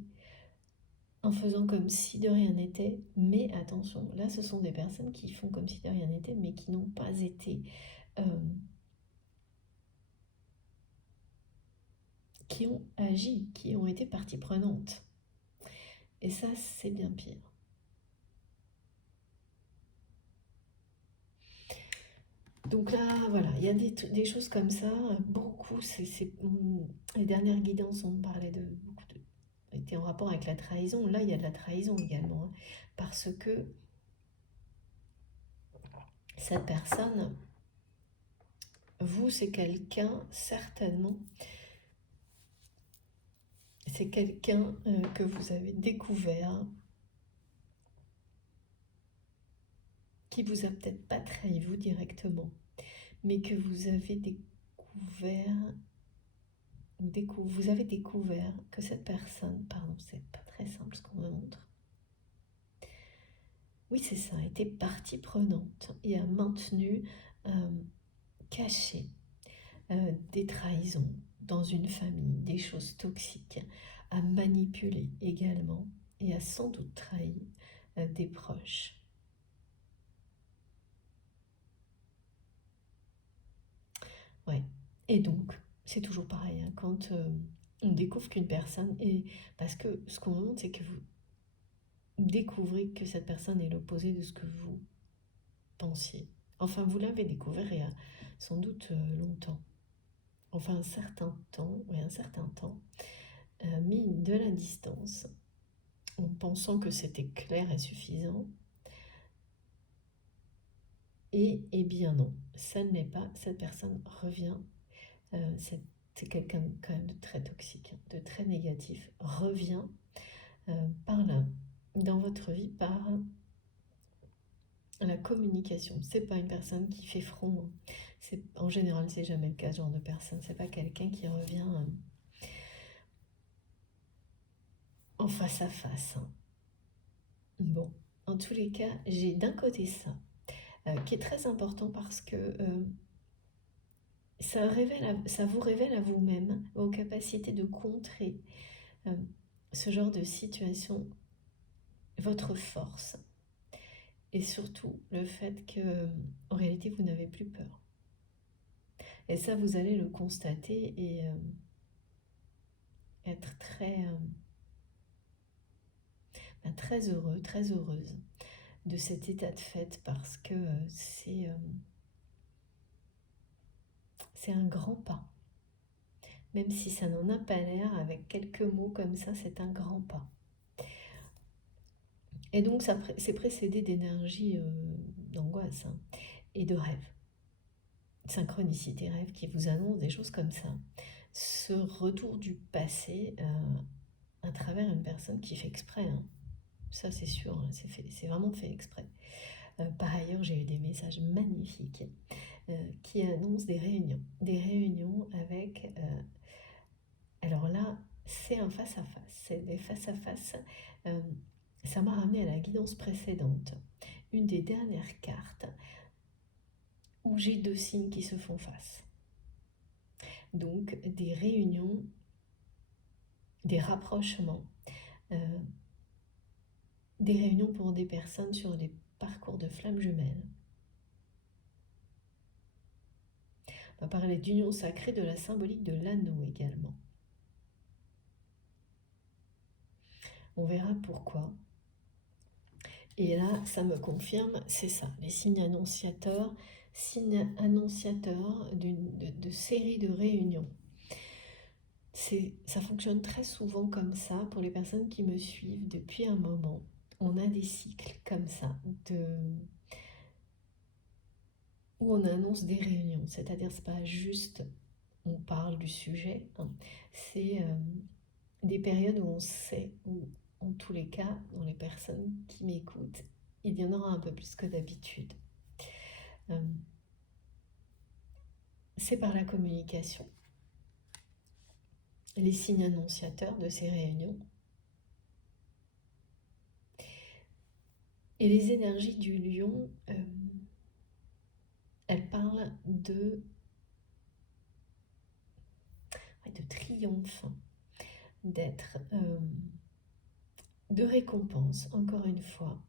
en faisant comme si de rien n'était. Mais attention, là ce sont des personnes qui font comme si de rien n'était, mais qui n'ont pas été qui ont agi, qui ont été partie prenante. Et ça, c'est bien pire. Donc là, voilà, il y a des choses comme ça, beaucoup, les dernières guidances, on parlait de beaucoup étaient en rapport avec la trahison. Là, il y a de la trahison également, hein, parce que cette personne, vous, c'est quelqu'un, certainement, c'est quelqu'un que vous avez découvert, qui vous a peut-être pas trahi vous directement, mais que vous avez vous avez découvert que cette personne, pardon, c'est pas très simple ce qu'on me montre. Oui, c'est ça, était partie prenante et a maintenu, caché des trahisons dans une famille, des choses toxiques, a manipulé également et a sans doute trahi des proches. Ouais. Et donc, c'est toujours pareil, hein, quand on découvre qu'une personne est... Parce que ce qu'on montre, c'est que vous découvrez que cette personne est l'opposé de ce que vous pensiez. Enfin, vous l'avez découvert il y a sans doute longtemps. Enfin, un certain temps, oui, un certain temps, mis de la distance, en pensant que c'était clair et suffisant. Et eh bien non, ça ne l'est pas. Cette personne revient, c'est quelqu'un quand même de très toxique, hein, de très négatif, revient par là, dans votre vie, par la communication. C'est pas une personne qui fait front, hein. En général, c'est jamais le cas, ce genre de personne. C'est pas quelqu'un qui revient en face à face, hein. Bon, en tous les cas, j'ai d'un côté ça, qui est très important parce que ça vous révèle à vous-même vos capacités de contrer euh, ce genre de situation, votre force, et surtout le fait que en réalité vous n'avez plus peur. Et ça, vous allez le constater et être très heureux, très heureuse de cet état de fait parce que c'est un grand pas. Même si ça n'en a pas l'air, avec quelques mots comme ça, c'est un grand pas. Et donc, c'est précédé d'énergie, d'angoisse, hein, et de rêve. Synchronicité rêve qui vous annonce des choses comme ça. Ce retour du passé à travers une personne qui fait exprès, hein. Ça c'est sûr, hein, c'est vraiment fait exprès. Par ailleurs, j'ai eu des messages magnifiques qui annoncent des réunions avec... alors là, c'est un face-à-face, c'est des face-à-face. Ça m'a ramené à la guidance précédente, une des dernières cartes où j'ai deux signes qui se font face. Donc des réunions, des rapprochements, euh, des réunions pour des personnes sur des parcours de flammes jumelles. On va parler d'union sacrée, de la symbolique de l'anneau également. On verra pourquoi. Et là, ça me confirme, c'est ça, les signes annonciateurs de séries de réunions. Ça fonctionne très souvent comme ça pour les personnes qui me suivent depuis un moment. On a des cycles comme ça, où on annonce des réunions. C'est-à-dire, c'est pas juste on parle du sujet, hein. C'est des périodes où on sait, où en tous les cas, dans les personnes qui m'écoutent, il y en aura un peu plus que d'habitude. C'est par la communication. Les signes annonciateurs de ces réunions. Et les énergies du lion, elles parlent de triomphe, d'être, de récompense, encore une fois.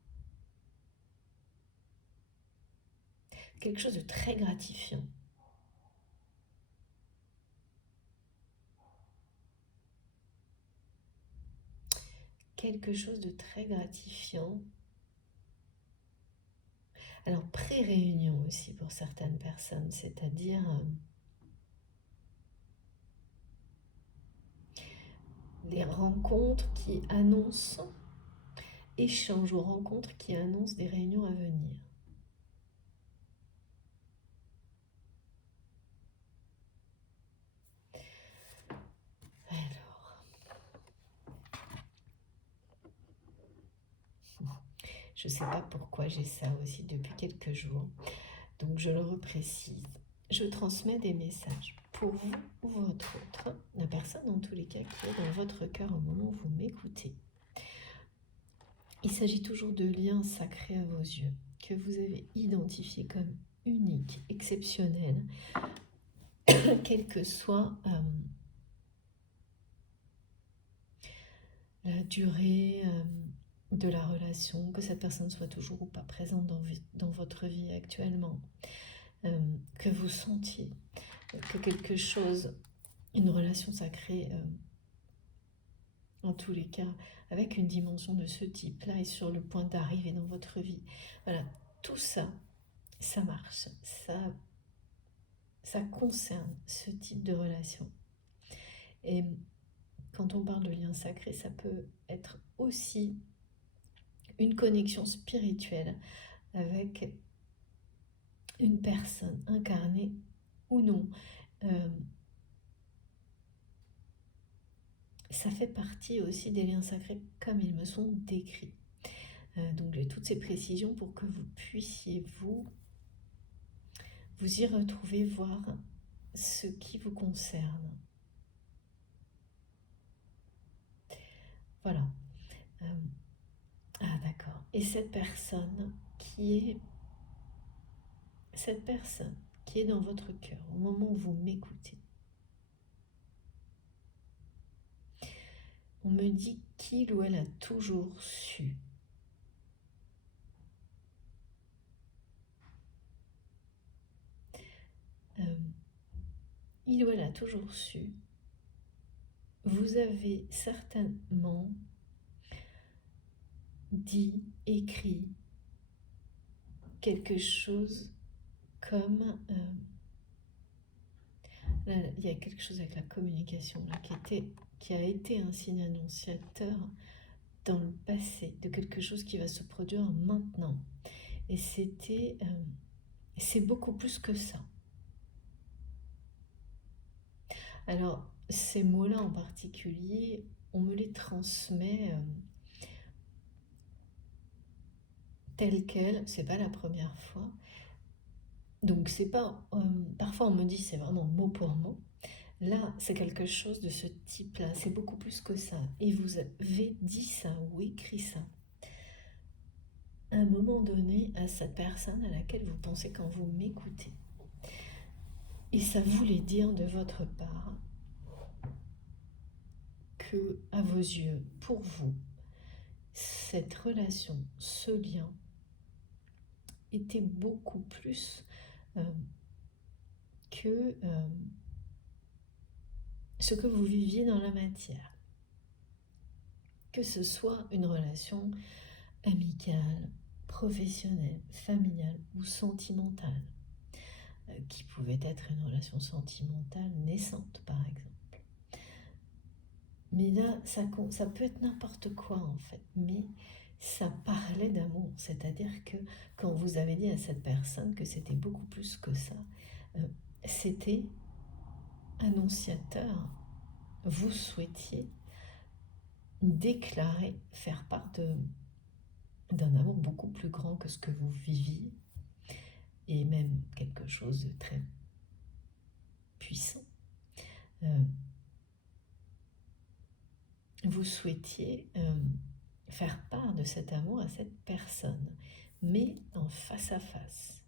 Quelque chose de très gratifiant. quelque chose de très gratifiant. Alors, pré-réunion aussi pour certaines personnes, c'est-à-dire des rencontres qui annoncent, échanges ou rencontres qui annoncent des réunions à venir. Alors, je ne sais pas pourquoi j'ai ça aussi depuis quelques jours, donc je le reprécise. Je transmets des messages pour vous ou votre autre, la personne en tous les cas qui est dans votre cœur au moment où vous m'écoutez. Il s'agit toujours de liens sacrés à vos yeux, que vous avez identifiés comme uniques, exceptionnels, quelle que soit la durée de la relation, que cette personne soit toujours ou pas présente dans votre vie actuellement, que vous sentiez que quelque chose, une relation sacrée, en tous les cas, avec une dimension de ce type-là est sur le point d'arriver dans votre vie. Voilà, tout ça, ça marche, ça concerne ce type de relation. Et quand on parle de lien sacré, ça peut être aussi une connexion spirituelle avec une personne incarnée ou non. Ça fait partie aussi des liens sacrés comme ils me sont décrits. Donc j'ai toutes ces précisions pour que vous puissiez vous y retrouver, voir ce qui vous concerne. Voilà. Ah d'accord. Et cette personne qui est dans votre cœur au moment où vous m'écoutez, on me dit qu'il ou elle a toujours su. Il ou elle a toujours su. Vous avez certainement dit, écrit quelque chose comme... là, il y a quelque chose avec la communication là, qui a été un signe annonciateur dans le passé de quelque chose qui va se produire maintenant. Et c'est beaucoup plus que ça. Alors, ces mots-là en particulier, on me les transmet tels quels, c'est pas la première fois. Donc c'est pas, parfois on me dit c'est vraiment mot pour mot. Là, c'est quelque chose de ce type-là, c'est beaucoup plus que ça. Et vous avez dit ça ou écrit ça à un moment donné à cette personne à laquelle vous pensez quand vous m'écoutez. Et ça voulait dire de votre part que, à vos yeux, pour vous, cette relation, ce lien, était beaucoup plus que ce que vous viviez dans la matière. Que ce soit une relation amicale, professionnelle, familiale ou sentimentale, qui pouvait être une relation sentimentale naissante par exemple. Mais là, ça peut être n'importe quoi en fait, mais ça parlait d'amour, c'est-à-dire que quand vous avez dit à cette personne que c'était beaucoup plus que ça, c'était annonciateur. Vous souhaitiez déclarer, faire part d'un amour beaucoup plus grand que ce que vous viviez, et même quelque chose de très puissant. Vous souhaitiez faire part de cet amour à cette personne, mais en face à face,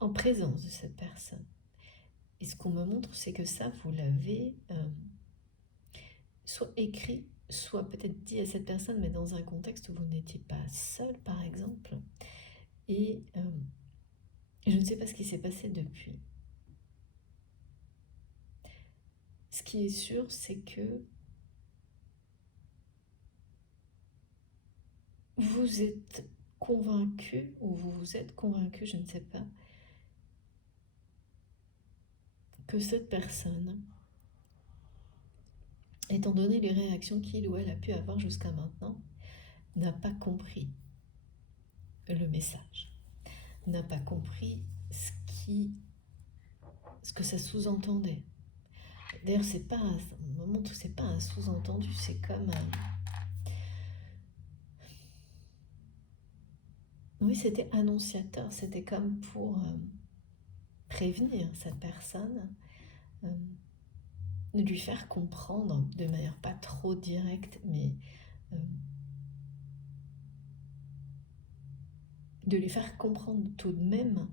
en présence de cette personne. Et ce qu'on me montre, c'est que ça, vous l'avez soit écrit, soit peut-être dit à cette personne, mais dans un contexte où vous n'étiez pas seul, par exemple. Et je ne sais pas ce qui s'est passé depuis. ce qui est sûr, c'est que vous êtes convaincu, ou vous vous êtes convaincu, je ne sais pas, que cette personne, étant donné les réactions qu'il ou elle a pu avoir jusqu'à maintenant, n'a pas compris le message, n'a pas compris ce que ça sous-entendait. D'ailleurs, c'est pas un sous-entendu, c'est comme oui, c'était annonciateur, c'était comme pour prévenir cette personne, euh, lui faire comprendre de manière pas trop directe, mais euh, de lui faire comprendre tout de même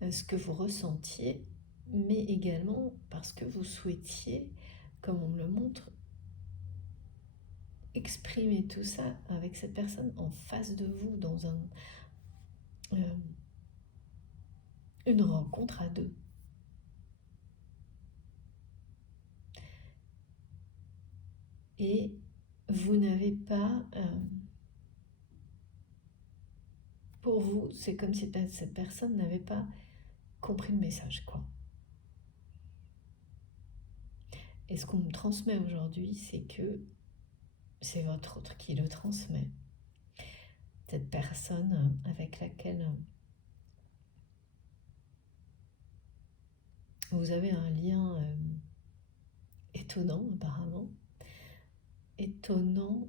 ce que vous ressentiez, mais également parce que vous souhaitiez, comme on me le montre, exprimer tout ça avec cette personne en face de vous dans une rencontre à deux. Et vous n'avez pas... pour vous, c'est comme si cette personne n'avait pas compris le message, quoi. Et ce qu'on me transmet aujourd'hui, c'est que c'est votre autre qui le transmet. Cette personne avec laquelle vous avez un lien étonnant, apparemment. Étonnant,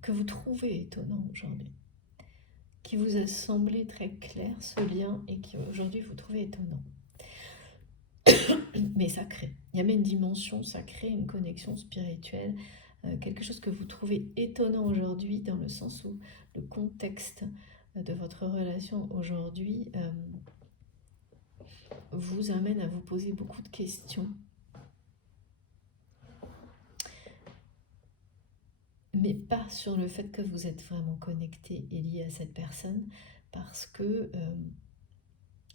que vous trouvez étonnant aujourd'hui. Qui vous a semblé très clair, ce lien, et qui aujourd'hui vous trouvez étonnant. Mais sacré. Il y a même une dimension sacrée, une connexion spirituelle, quelque chose que vous trouvez étonnant aujourd'hui, dans le sens où le contexte de votre relation aujourd'hui vous amène à vous poser beaucoup de questions. Mais pas sur le fait que vous êtes vraiment connecté et lié à cette personne, parce que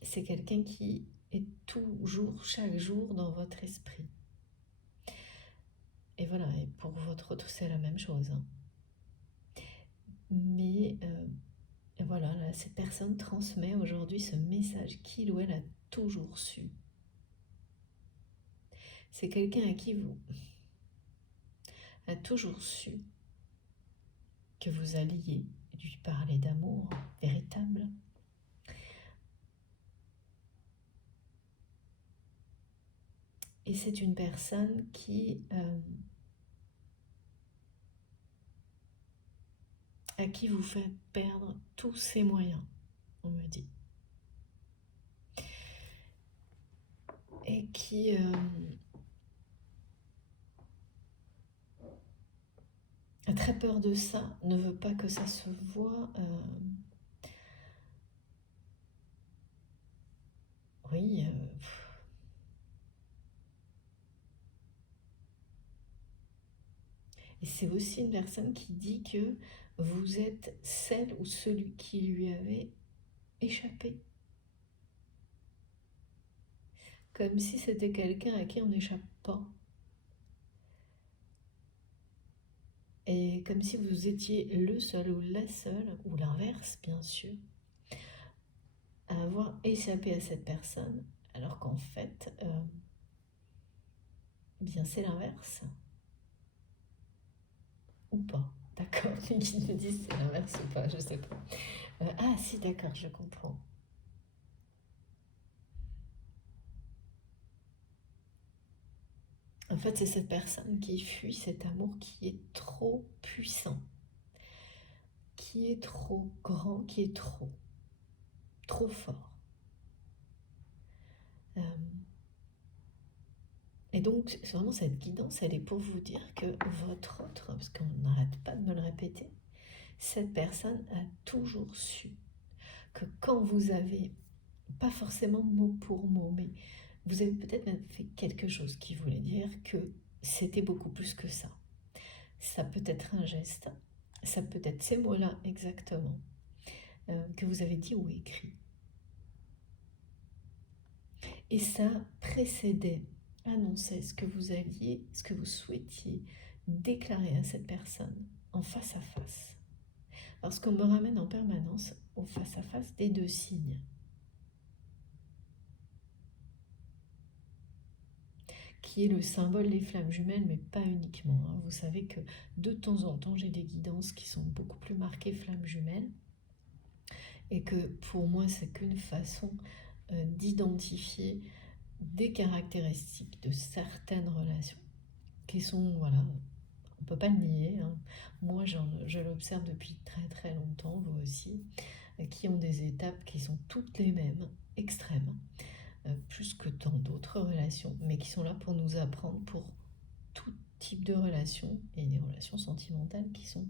c'est quelqu'un qui est toujours, chaque jour dans votre esprit. Et voilà, et pour votre autre, c'est la même chose. Hein. Mais voilà, là, cette personne transmet aujourd'hui ce message qu'il ou elle a toujours su. C'est quelqu'un à qui vous a toujours su que vous alliez lui parler d'amour véritable. Et c'est une personne à qui vous fait perdre tous ses moyens, on me dit. Et qui a très peur de ça, ne veut pas que ça se voit. Oui. Et c'est aussi une personne qui dit que vous êtes celle ou celui qui lui avait échappé. Comme si c'était quelqu'un à qui on n'échappe pas. Et comme si vous étiez le seul ou la seule, ou l'inverse bien sûr, à avoir échappé à cette personne, alors qu'en fait, bien c'est l'inverse. Ou pas. D'accord, les guides me disent c'est l'inverse ou pas, je sais pas. Ah si, d'accord, je comprends. En fait, c'est cette personne qui fuit cet amour qui est trop puissant, qui est trop grand, qui est trop fort. Et donc, vraiment, cette guidance, elle est pour vous dire que votre autre, parce qu'on n'arrête pas de me le répéter, cette personne a toujours su que quand vous avez, pas forcément mot pour mot, mais vous avez peut-être même fait quelque chose qui voulait dire que c'était beaucoup plus que ça. Ça peut être un geste, ça peut être ces mots-là exactement, que vous avez dit ou écrit. Et ça précédait annoncez ce que vous alliez, ce que vous souhaitiez déclarer à cette personne en face à face. Parce qu'on me ramène en permanence au face à face des deux signes. Qui est le symbole des flammes jumelles, mais pas uniquement. Vous savez que de temps en temps, j'ai des guidances qui sont beaucoup plus marquées flammes jumelles, et que pour moi, c'est qu'une façon d'identifier des caractéristiques de certaines relations, qui sont, voilà, on ne peut pas le nier. Moi, je l'observe depuis très très longtemps, vous aussi, qui ont des étapes qui sont toutes les mêmes, extrêmes, plus que tant d'autres relations, mais qui sont là pour nous apprendre pour tout type de relations, et des relations sentimentales qui sont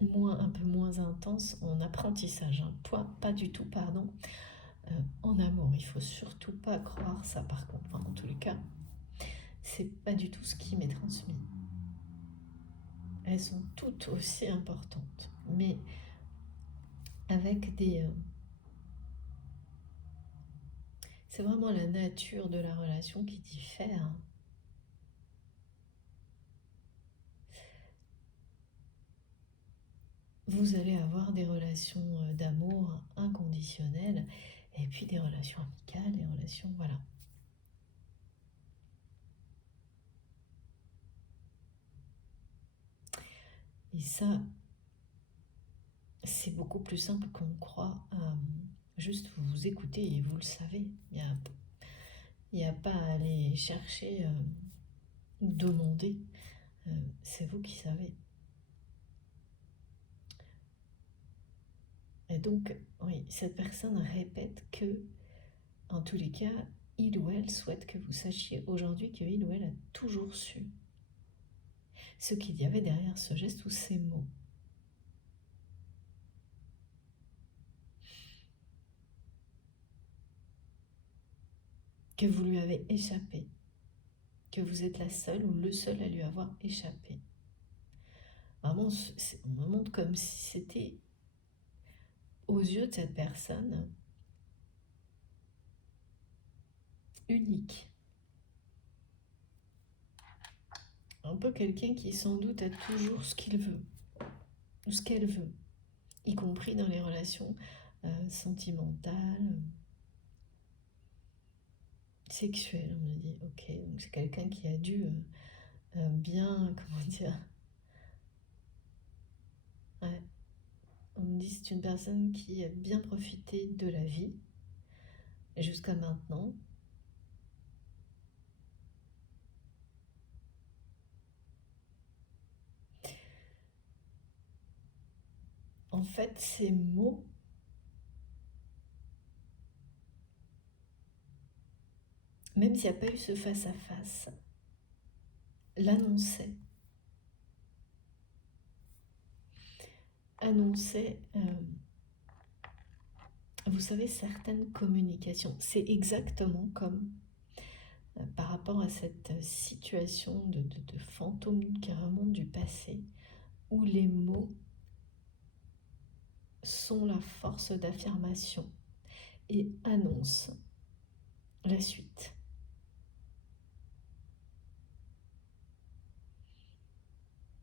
un peu moins intenses en apprentissage, pas du tout, pardon, en amour. Il faut surtout pas croire ça, par contre. Enfin, en tous les cas, c'est pas du tout ce qui m'est transmis. Elles sont toutes aussi importantes, mais avec des... c'est vraiment la nature de la relation qui diffère. Vous allez avoir des relations d'amour inconditionnelles, et puis des relations amicales, des relations... Voilà. Et ça, c'est beaucoup plus simple qu'on croit. Juste vous écoutez et vous le savez. Il n'y a pas à aller chercher ou demander. C'est vous qui savez. Et donc, oui, cette personne répète que, en tous les cas, il ou elle souhaite que vous sachiez aujourd'hui que il ou elle a toujours su ce qu'il y avait derrière ce geste ou ces mots. Que vous lui avez échappé, que vous êtes la seule ou le seul à lui avoir échappé. Vraiment, on me montre comme si c'était, aux yeux de cette personne, unique. Un peu quelqu'un qui sans doute a toujours ce qu'il veut, ou ce qu'elle veut, y compris dans les relations sentimentales, sexuelles. On me dit, ok, donc c'est quelqu'un qui a dû bien, comment dire, ouais, on me dit c'est une personne qui a bien profité de la vie jusqu'à maintenant. En fait, ces mots, même s'il n'y a pas eu ce face-à-face, l'annonçaient. Annonçaient, vous savez, certaines communications. C'est exactement comme par rapport à cette situation de fantôme qui remonte du passé, où les mots sont la force d'affirmation et annoncent la suite.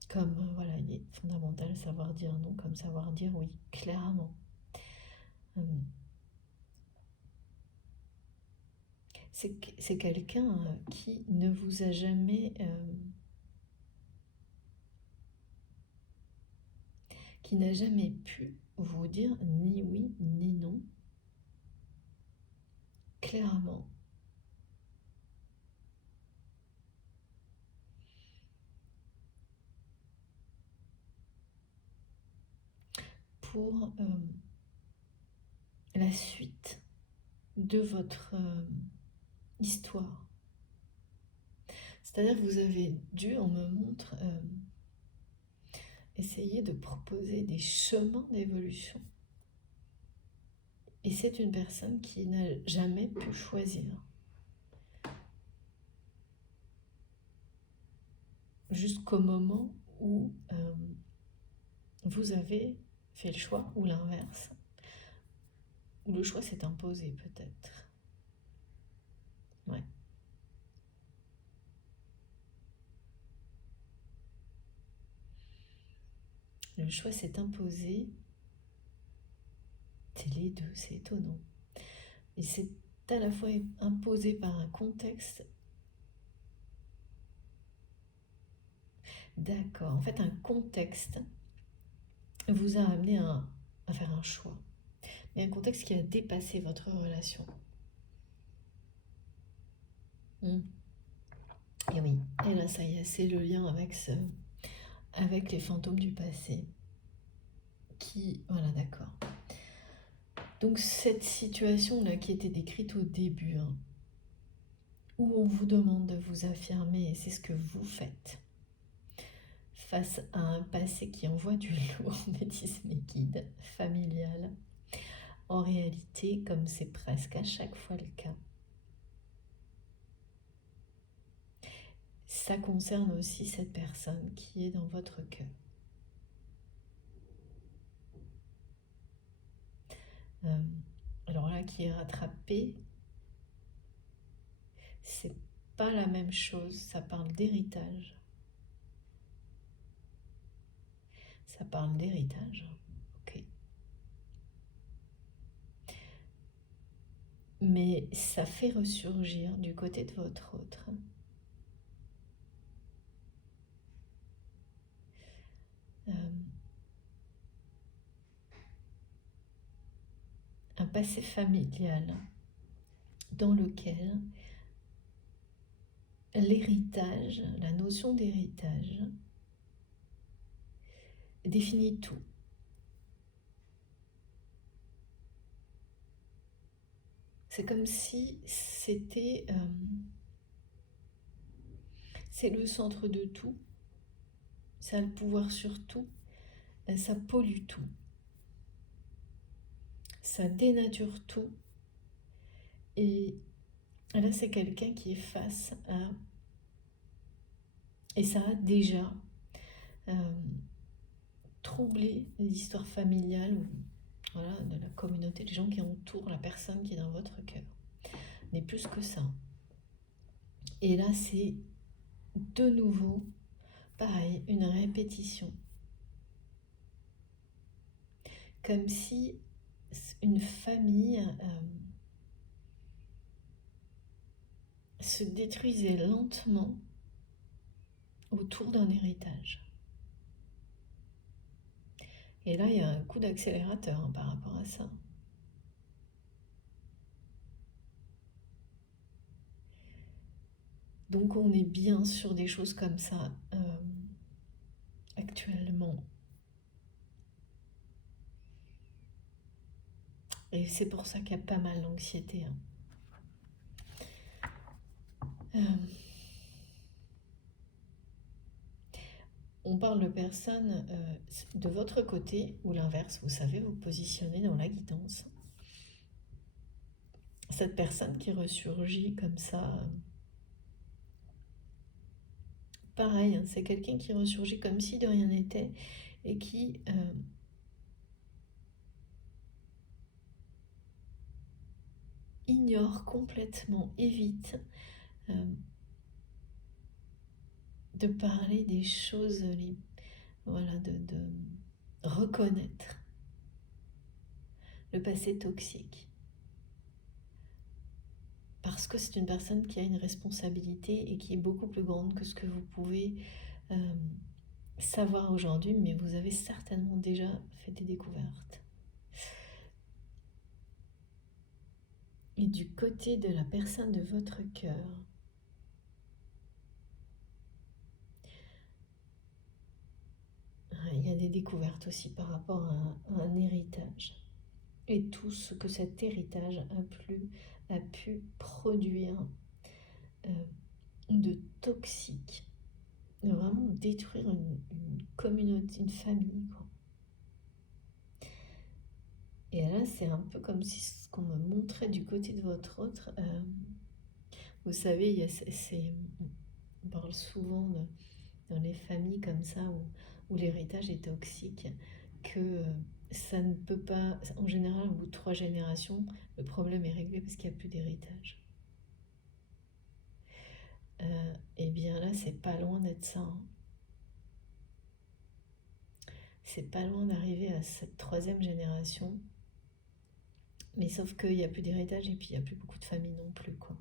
Comme, voilà, il est fondamental savoir dire non, comme savoir dire oui, clairement. C'est quelqu'un qui ne vous a jamais... qui n'a jamais pu vous dire ni oui ni non, clairement. Pour la suite de votre histoire. C'est-à-dire que vous avez dû, on me montre, essayer de proposer des chemins d'évolution. Et c'est une personne qui n'a jamais pu choisir. Jusqu'au moment où vous avez fait le choix, ou l'inverse, où le choix s'est imposé peut-être. Ouais. Le choix s'est imposé. C'est les deux, c'est étonnant. Et c'est à la fois imposé par un contexte. D'accord, en fait un contexte vous a amené à faire un choix. Mais un contexte qui a dépassé votre relation. Et oui, et là ça y est, c'est le lien avec les fantômes du passé. Voilà, d'accord. Donc cette situation-là qui était décrite au début, où on vous demande de vous affirmer, et c'est ce que vous faites, face à un passé qui envoie du lourd, me disent mes guides, familial, en réalité, comme c'est presque à chaque fois le cas, ça concerne aussi cette personne qui est dans votre cœur. Alors là, qui est rattrapé, c'est pas la même chose, ça parle d'héritage. Ça parle d'héritage, ok. Mais ça fait ressurgir du côté de votre autre un passé familial dans lequel l'héritage, la notion d'héritage, définit tout. C'est comme si c'était... c'est le centre de tout, ça a le pouvoir sur tout, ça pollue tout, ça dénature tout. Et là, c'est quelqu'un qui est face à... Et ça a déjà troublé l'histoire familiale ou voilà, de la communauté, les gens qui entourent la personne qui est dans votre cœur. Mais plus que ça. Et là, c'est de nouveau, pareil, une répétition. Comme si une famille se détruisait lentement autour d'un héritage. Et là, il y a un coup d'accélérateur par rapport à ça. Donc on est bien sur des choses comme ça actuellement. Et c'est pour ça qu'il y a pas mal d'anxiété. On parle de personnes de votre côté ou l'inverse, vous savez vous positionner dans la guidance. Cette personne qui ressurgit comme ça, pareil, hein, c'est quelqu'un qui ressurgit comme si de rien n'était et qui ignore complètement, évite de parler des choses, voilà, de reconnaître le passé toxique. Parce que c'est une personne qui a une responsabilité et qui est beaucoup plus grande que ce que vous pouvez savoir aujourd'hui, mais vous avez certainement déjà fait des découvertes. Et du côté de la personne de votre cœur, il y a des découvertes aussi par rapport à un héritage. Et tout ce que cet héritage a pu produire de toxique. De vraiment détruire une communauté, une famille, quoi. Et là, c'est un peu comme si ce qu'on me montrait du côté de votre autre. Vous savez, on parle souvent dans les familles comme ça où l'héritage est toxique, que ça ne peut pas, en général, au bout de 3 générations, le problème est réglé parce qu'il n'y a plus d'héritage. Et bien là, c'est pas loin d'être ça. c'est pas loin d'arriver à cette troisième génération. Mais sauf qu'il n'y a plus d'héritage et puis il n'y a plus beaucoup de familles non plus, quoi.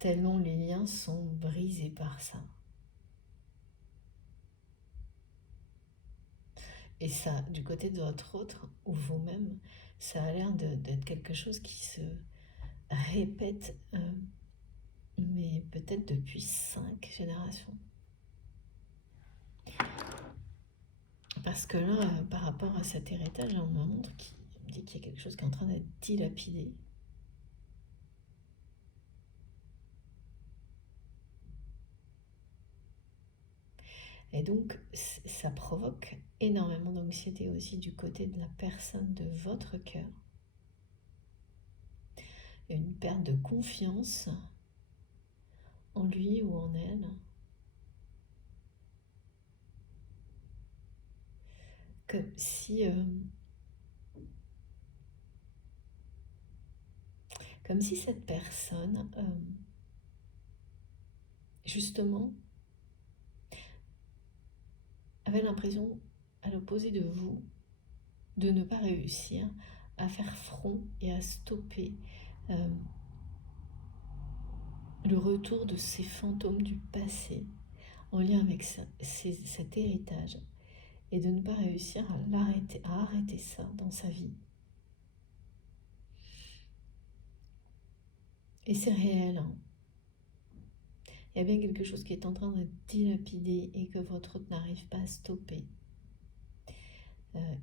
Tellement les liens sont brisés par ça. Et ça, du côté de votre autre, ou vous-même, ça a l'air d'être quelque chose qui se répète, mais peut-être depuis 5 générations. Parce que là, par rapport à cet héritage, on me montre qu'il me dit qu'il y a quelque chose qui est en train d'être dilapidé. Et donc, ça provoque énormément d'anxiété aussi du côté de la personne de votre cœur. Une perte de confiance en lui ou en elle. Comme si, cette personne, justement, avait l'impression, à l'opposé de vous, de ne pas réussir à faire front et à stopper le retour de ces fantômes du passé en lien avec cet héritage, et de ne pas réussir à arrêter ça dans sa vie. Et c'est réel, hein. Il y a bien quelque chose qui est en train de dilapider et que votre autre n'arrive pas à stopper.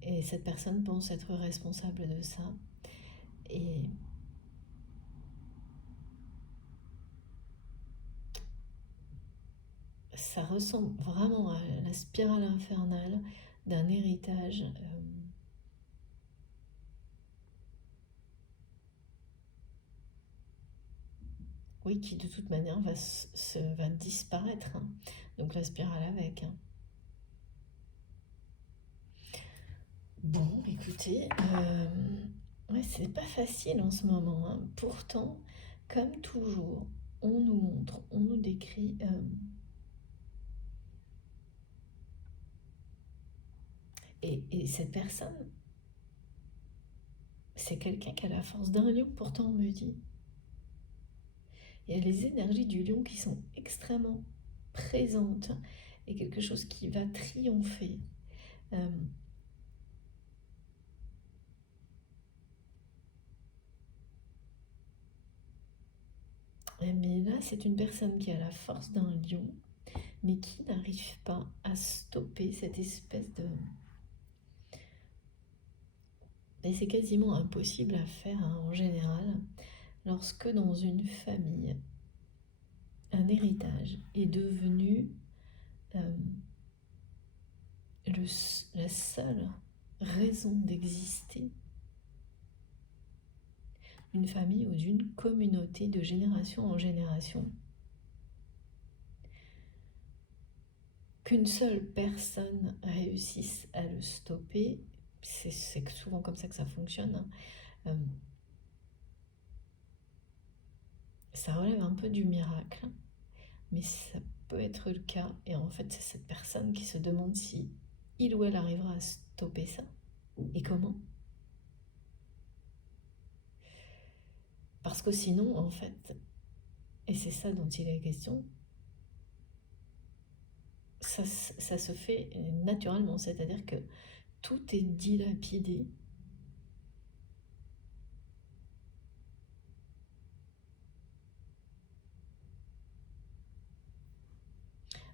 Et cette personne pense être responsable de ça. Et ça ressemble vraiment à la spirale infernale d'un héritage oui, qui de toute manière va disparaître, hein. Donc la spirale avec, hein. Bon, écoutez, ouais, c'est pas facile en ce moment, hein. Pourtant, comme toujours, on nous montre, on nous décrit et cette personne, c'est quelqu'un qui a la force d'un lion, pourtant on me dit. Il y a les énergies du lion qui sont extrêmement présentes et quelque chose qui va triompher. Mais là, c'est une personne qui a la force d'un lion, mais qui n'arrive pas à stopper cette espèce de... Et c'est quasiment impossible à faire, hein, en général, lorsque dans une famille, un héritage est devenu la seule raison d'exister d'une famille ou d'une communauté de génération en génération. Qu'une seule personne réussisse à le stopper, c'est souvent comme ça que ça fonctionne, hein. Ça relève un peu du miracle, mais ça peut être le cas. Et en fait, c'est cette personne qui se demande si il ou elle arrivera à stopper ça. Et comment? Parce que sinon, en fait, et c'est ça dont il est question, ça se fait naturellement. C'est-à-dire que tout est dilapidé.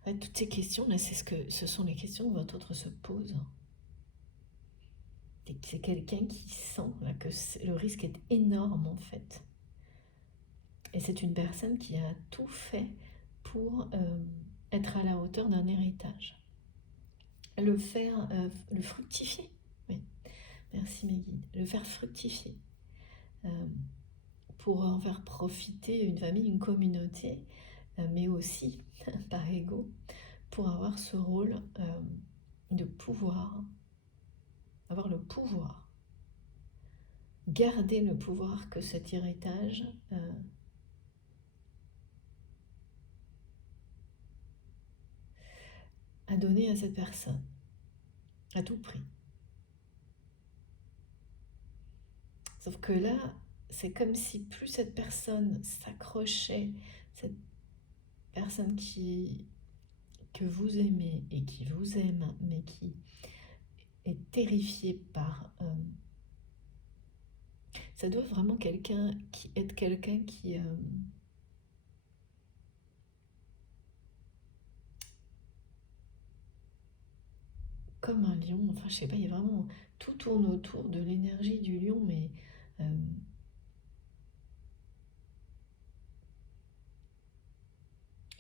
Ouais, toutes ces questions, là, ce sont les questions que votre autre se pose. C'est quelqu'un qui sent là, que le risque est énorme, en fait. Et c'est une personne qui a tout fait pour être à la hauteur d'un héritage. Le faire, le fructifier. Oui, merci mes guides. Le faire fructifier. Pour en faire profiter une famille, une communauté, mais aussi, par ego, pour avoir ce rôle de pouvoir, avoir le pouvoir, garder le pouvoir que cet héritage a donné à cette personne. à tout prix. Sauf que là, c'est comme si plus cette personne s'accrochait, cette personne que vous aimez et qui vous aime, mais qui est terrifiée par... ça doit vraiment être quelqu'un qui... comme un lion, enfin je sais pas, il y a vraiment... Tout tourne autour de l'énergie du lion, mais...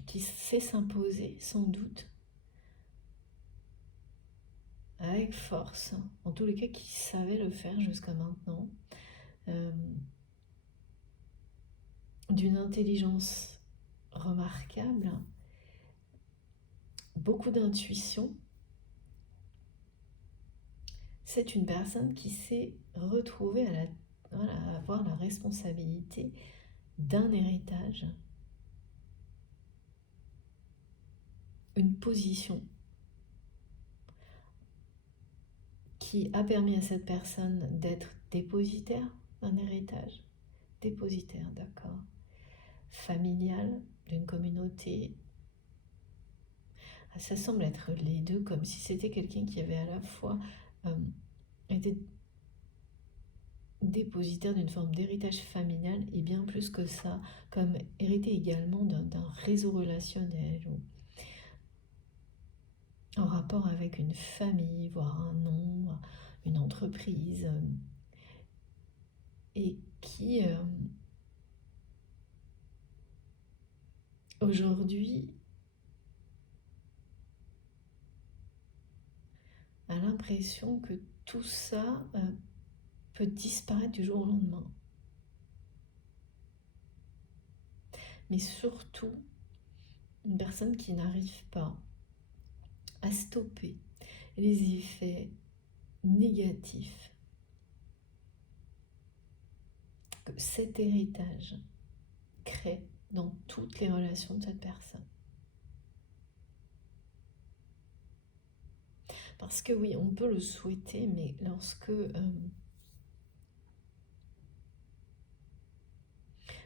qui sait s'imposer sans doute avec force, en tous les cas qui savait le faire jusqu'à maintenant, euh, d'une intelligence remarquable, beaucoup d'intuition. C'est une personne qui s'est retrouvée à avoir la responsabilité d'un héritage, une position qui a permis à cette personne d'être dépositaire d'un héritage, dépositaire, d'accord, familial, d'une communauté. Ça semble être les deux, comme si c'était quelqu'un qui avait à la fois été dépositaire d'une forme d'héritage familial et bien plus que ça, comme hérité également d'un réseau relationnel ou en rapport avec une famille, voire un nom, une entreprise, et qui aujourd'hui a l'impression que tout ça peut disparaître du jour au lendemain. Mais surtout, une personne qui n'arrive pas à stopper les effets négatifs que cet héritage crée dans toutes les relations de cette personne. Parce que oui, on peut le souhaiter, mais lorsque...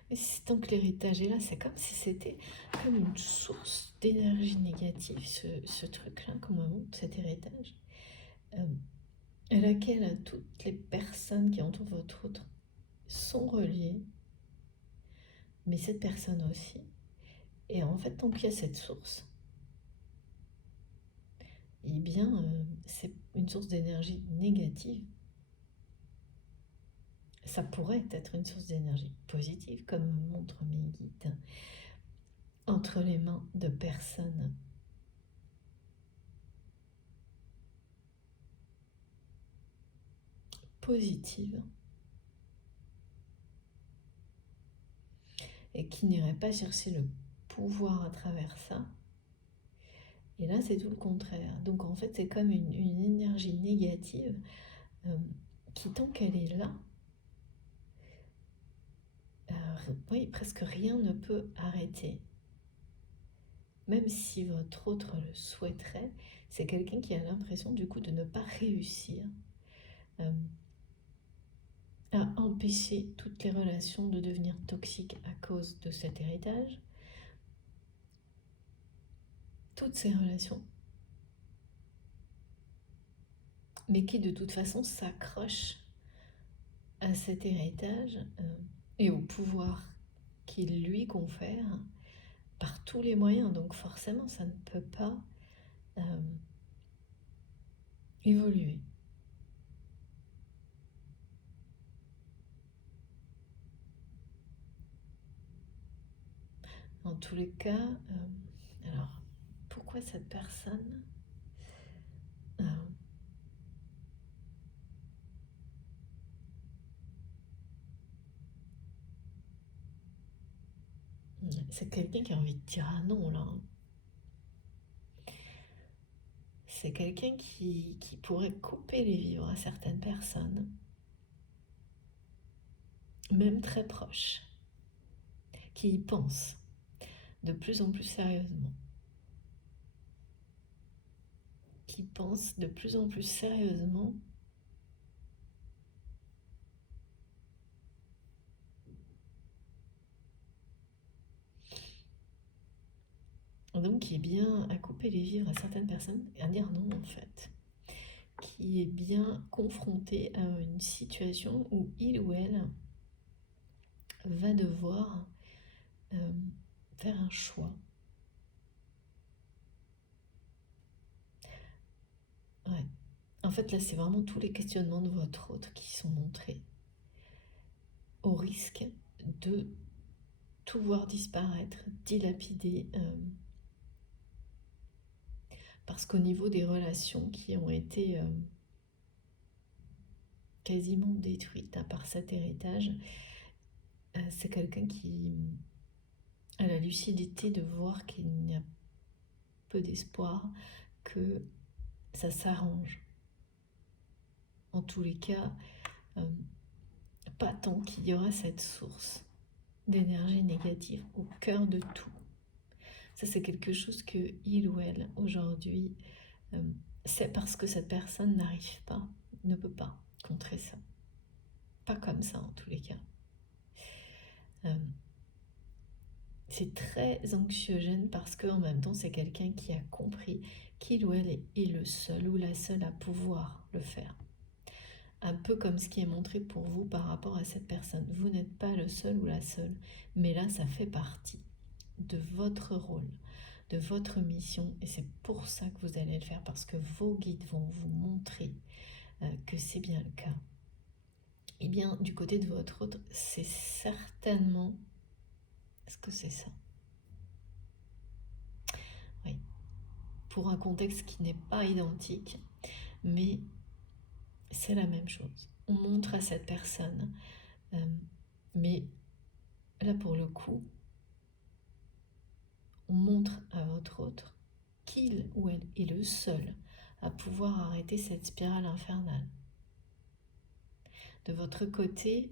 mais tant que l'héritage est là, c'est comme si c'était comme une source d'énergie négative, ce truc-là, comme on montre cet héritage, à laquelle toutes les personnes qui entourent votre autre sont reliées, mais cette personne aussi. Et en fait, tant qu'il y a cette source, eh bien, c'est une source d'énergie négative. Ça pourrait être une source d'énergie positive, comme montrent mes guides, entre les mains de personnes positives et qui n'iraient pas chercher le pouvoir à travers ça. Et là, c'est tout le contraire. Donc en fait, c'est comme une énergie négative qui, tant qu'elle est là, oui, presque rien ne peut arrêter. Même si votre autre le souhaiterait, c'est quelqu'un qui a l'impression du coup de ne pas réussir à empêcher toutes les relations de devenir toxiques à cause de cet héritage. Toutes ces relations, mais qui de toute façon s'accrochent à cet héritage et au pouvoir qu'il lui confère par tous les moyens. Donc forcément, ça ne peut pas évoluer. En tous les cas, alors pourquoi cette personne c'est quelqu'un qui a envie de dire ah non là. C'est quelqu'un qui pourrait couper les vivres à certaines personnes, même très proches, qui y pensent de plus en plus sérieusement, qui pense de plus en plus sérieusement donc qui est bien à couper les vivres à certaines personnes et à dire non en fait, qui est bien confronté à une situation où il ou elle va devoir faire un choix. Ouais. En fait là c'est vraiment tous les questionnements de votre autre qui sont montrés, au risque de tout voir disparaître, dilapider, parce qu'au niveau des relations qui ont été quasiment détruites par cet héritage, c'est quelqu'un qui a la lucidité de voir qu'il n'y a peu d'espoir, que ça s'arrange. En tous les cas, pas tant qu'il y aura cette source d'énergie négative au cœur de tout. Ça, c'est quelque chose que il ou elle, aujourd'hui, c'est parce que cette personne n'arrive pas, ne peut pas contrer ça. Pas comme ça, en tous les cas. C'est très anxiogène parce qu'en même temps, c'est quelqu'un qui a compris qu'il ou elle est le seul ou la seule à pouvoir le faire. Un peu comme ce qui est montré pour vous par rapport à cette personne. Vous n'êtes pas le seul ou la seule, mais là, ça fait partie de votre rôle, de votre mission, et c'est pour ça que vous allez le faire, parce que vos guides vont vous montrer que c'est bien le cas. Et bien, du côté de votre autre, c'est certainement... Est-ce que c'est ça? Oui. Pour un contexte qui n'est pas identique, mais c'est la même chose. On montre à cette personne, mais là pour le coup, on montre à votre autre qu'il ou elle est le seul à pouvoir arrêter cette spirale infernale. De votre côté,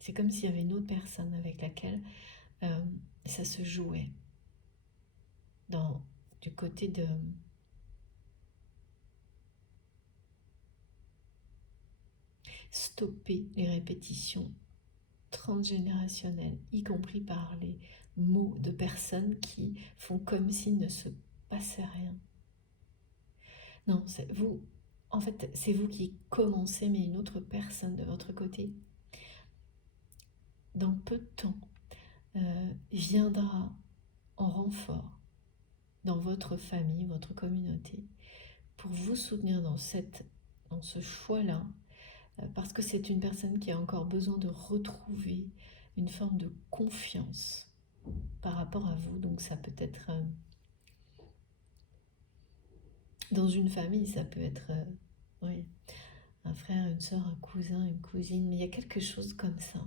c'est comme s'il y avait une autre personne avec laquelle ça se jouait. Du côté de... stopper les répétitions transgénérationnelles, y compris par les mots de personnes qui font comme s'il ne se passait rien. Non, c'est vous. En fait, c'est vous qui commencez, mais une autre personne de votre côté, dans peu de temps, viendra en renfort dans votre famille, votre communauté, pour vous soutenir dans ce choix-là, parce que c'est une personne qui a encore besoin de retrouver une forme de confiance par rapport à vous. Donc ça peut être dans une famille, ça peut être oui, un frère, une soeur, un cousin, une cousine, mais il y a quelque chose comme ça.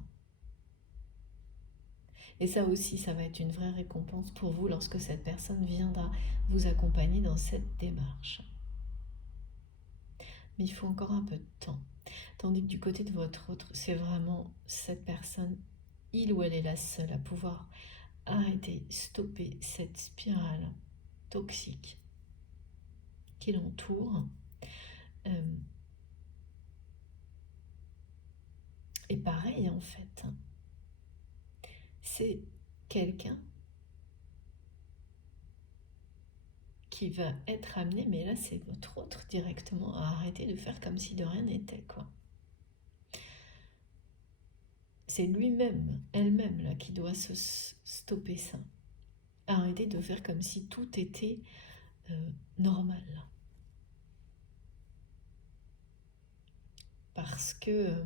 Et ça aussi, ça va être une vraie récompense pour vous lorsque cette personne viendra vous accompagner dans cette démarche. Mais il faut encore un peu de temps. Tandis que du côté de votre autre, c'est vraiment cette personne, il ou elle est la seule à pouvoir arrêter, stopper cette spirale toxique qui l'entoure. Et pareil en fait, c'est quelqu'un qui va être amené, mais là c'est votre autre directement, à arrêter de faire comme si de rien n'était, quoi. C'est lui-même, elle-même là qui doit se stopper ça. Arrêter de faire comme si tout était normal. Parce que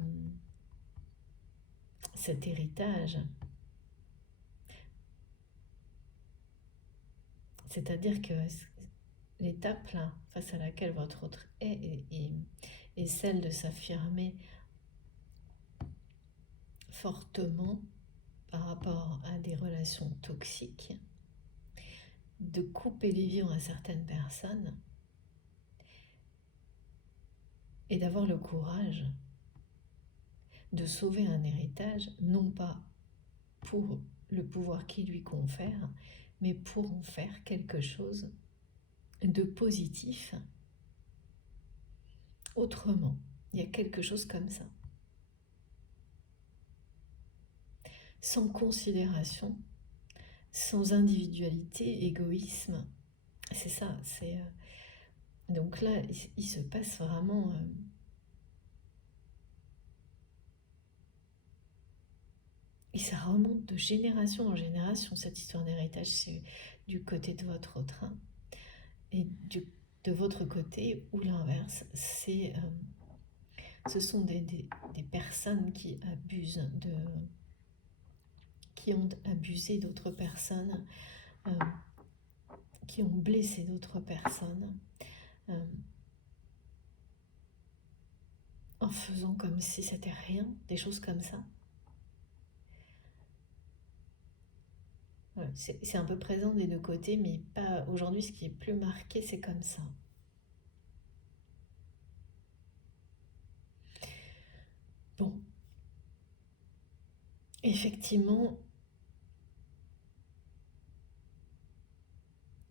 cet héritage, c'est-à-dire que l'étape là, face à laquelle votre autre est celle de s'affirmer fortement par rapport à des relations toxiques, de couper les vivres à certaines personnes et d'avoir le courage de sauver un héritage, non pas pour le pouvoir qu'il lui confère, mais pour en faire quelque chose de positif autrement. Il y a quelque chose comme ça. Sans considération, sans individualité, égoïsme. C'est ça, c'est... donc là, il se passe vraiment... et ça remonte de génération en génération, cette histoire d'héritage. C'est du côté de votre train. Et de votre côté, ou l'inverse, ce sont des personnes qui abusent qui ont abusé d'autres personnes, euh, qui ont blessé d'autres personnes, euh, en faisant comme si c'était rien, des choses comme ça. Voilà, c'est un peu présent des deux côtés, mais pas aujourd'hui. Ce qui est plus marqué, c'est comme ça. Bon, effectivement,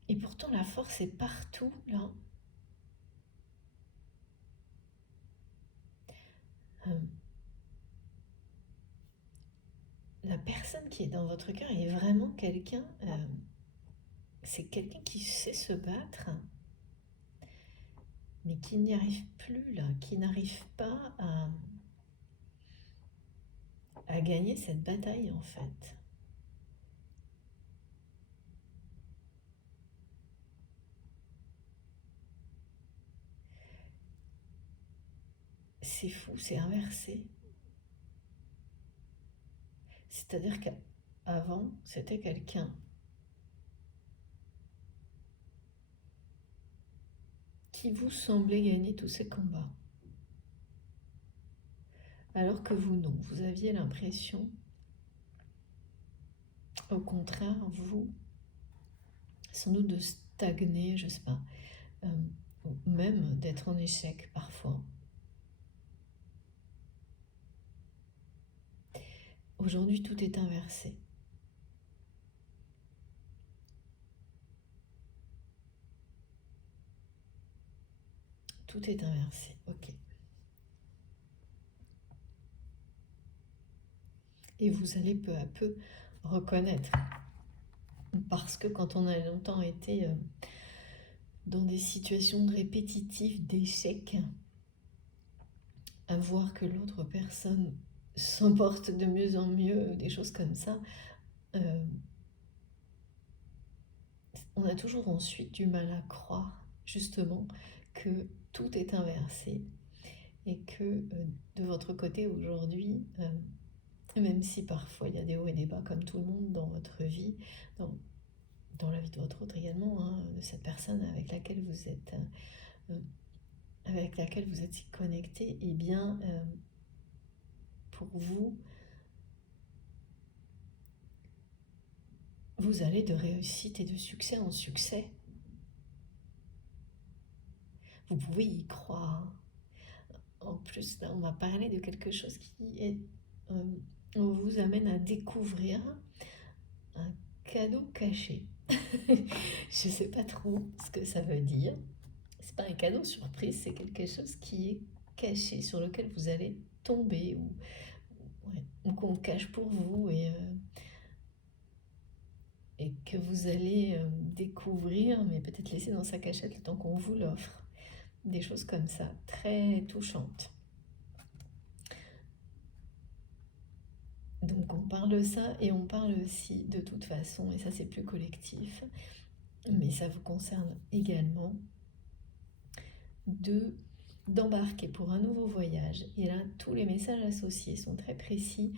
et pourtant la force est partout là. Euh, la personne qui est dans votre cœur est vraiment quelqu'un, c'est quelqu'un qui sait se battre, mais qui n'y arrive plus là, qui n'arrive pas à gagner cette bataille en fait. C'est fou, c'est inversé. C'est-à-dire qu'avant, c'était quelqu'un qui vous semblait gagner tous ces combats. Alors que vous, non. Vous aviez l'impression, au contraire, vous, sans doute de stagner, je sais pas, ou même d'être en échec parfois. Aujourd'hui, tout est inversé. Tout est inversé, ok. Et vous allez peu à peu reconnaître. Parce que quand on a longtemps été dans des situations répétitives d'échec, à voir que l'autre personne s'en porte de mieux en mieux, des choses comme ça, euh, on a toujours ensuite du mal à croire justement que tout est inversé et que de votre côté aujourd'hui, même si parfois il y a des hauts et des bas comme tout le monde dans votre vie, dans la vie de votre autre également, hein, de cette personne euh, avec laquelle vous êtes si connecté, et bien pour vous, vous allez de réussite et de succès en succès. Vous pouvez y croire. En plus, là, on m'a parlé de quelque chose qui est, euh, on vous amène à découvrir un cadeau caché. Je ne sais pas trop ce que ça veut dire. C'est pas un cadeau surprise, c'est quelque chose qui est caché, sur lequel vous allez tomber ou qu'on cache pour vous et que vous allez découvrir, mais peut-être laisser dans sa cachette le temps qu'on vous l'offre. Des choses comme ça, très touchantes. Donc on parle de ça et on parle aussi de toute façon, et ça c'est plus collectif, mais ça vous concerne également, de d'embarquer pour un nouveau voyage. Et là, tous les messages associés sont très précis.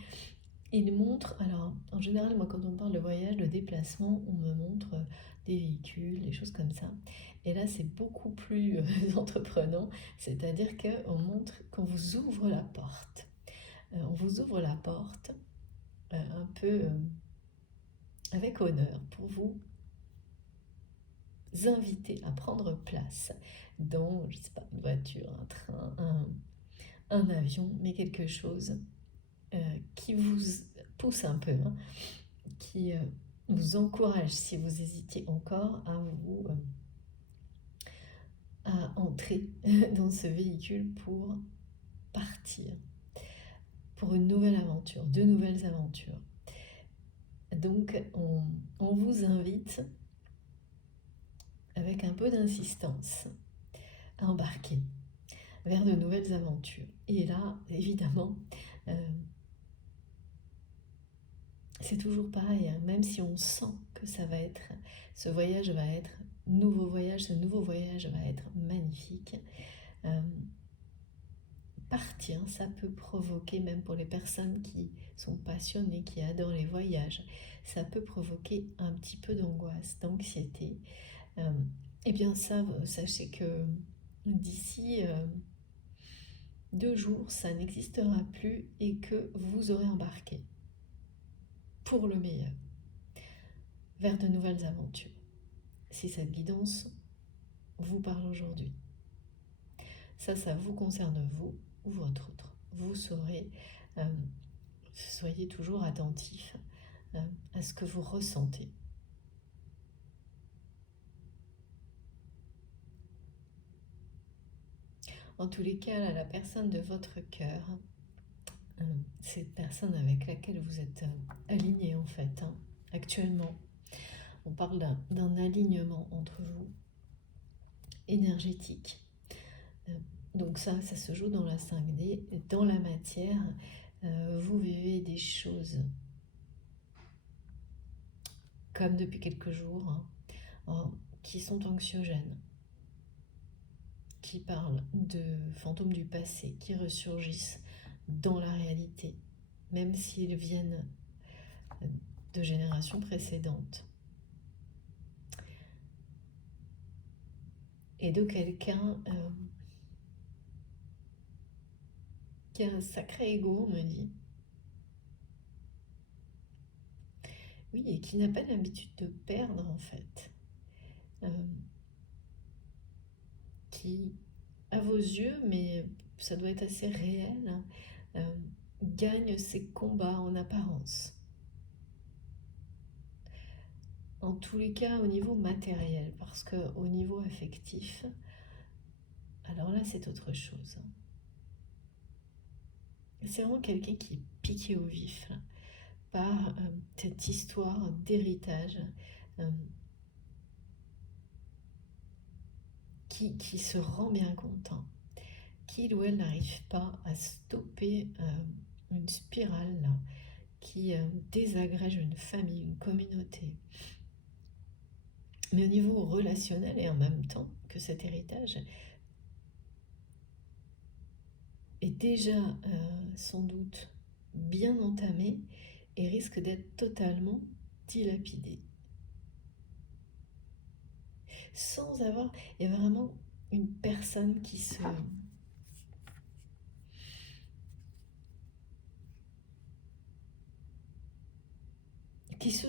Ils montrent, alors en général, moi quand on parle de voyage, de déplacement, on me montre des véhicules, des choses comme ça. Et là, c'est beaucoup plus entreprenant, c'est-à-dire qu'on montre qu'on vous ouvre la porte. On vous ouvre la porte un peu avec honneur pour vous inviter à prendre place dans, je sais pas, une voiture, un train, un avion, mais quelque chose qui vous pousse un peu, hein, qui vous encourage, si vous hésitiez encore, à vous à entrer dans ce véhicule pour partir, pour une nouvelle aventure, de nouvelles aventures. Donc on vous invite, avec un peu d'insistance, à embarquer vers de nouvelles aventures. Et là, évidemment, c'est toujours pareil, hein, même si on sent que ça va être, ce voyage va être nouveau voyage, ce nouveau voyage va être magnifique. Partir, ça peut provoquer, même pour les personnes qui sont passionnées, qui adorent les voyages, ça peut provoquer un petit peu d'angoisse, d'anxiété. Eh bien ça, sachez que d'ici 2 jours, ça n'existera plus et que vous aurez embarqué pour le meilleur, vers de nouvelles aventures. Si cette guidance vous parle aujourd'hui, ça vous concerne vous ou votre autre. Vous saurez, soyez toujours attentif à ce que vous ressentez. En tous les cas, là, la personne de votre cœur, cette personne avec laquelle vous êtes aligné en fait, hein, actuellement, on parle d'un alignement entre vous, énergétique. Donc ça se joue dans la 5D. Dans la matière, vous vivez des choses comme depuis quelques jours, hein, qui sont anxiogènes, qui parlent de fantômes du passé, qui ressurgissent dans la réalité, même s'ils viennent de générations précédentes. Et de quelqu'un qui a un sacré ego, on me dit. Oui, et qui n'a pas l'habitude de perdre en fait. Qui, à vos yeux, mais ça doit être assez réel, gagne ses combats en apparence. En tous les cas, au niveau matériel, parce qu'au niveau affectif, alors là, c'est autre chose. C'est vraiment quelqu'un qui est piqué au vif par cette histoire d'héritage qui se rend bien compte qu'il ou elle n'arrive pas à stopper une spirale là, qui désagrège une famille, une communauté. Mais au niveau relationnel et en même temps que cet héritage est déjà sans doute bien entamé et risque d'être totalement dilapidé. Sans avoir, il y a vraiment une personne qui se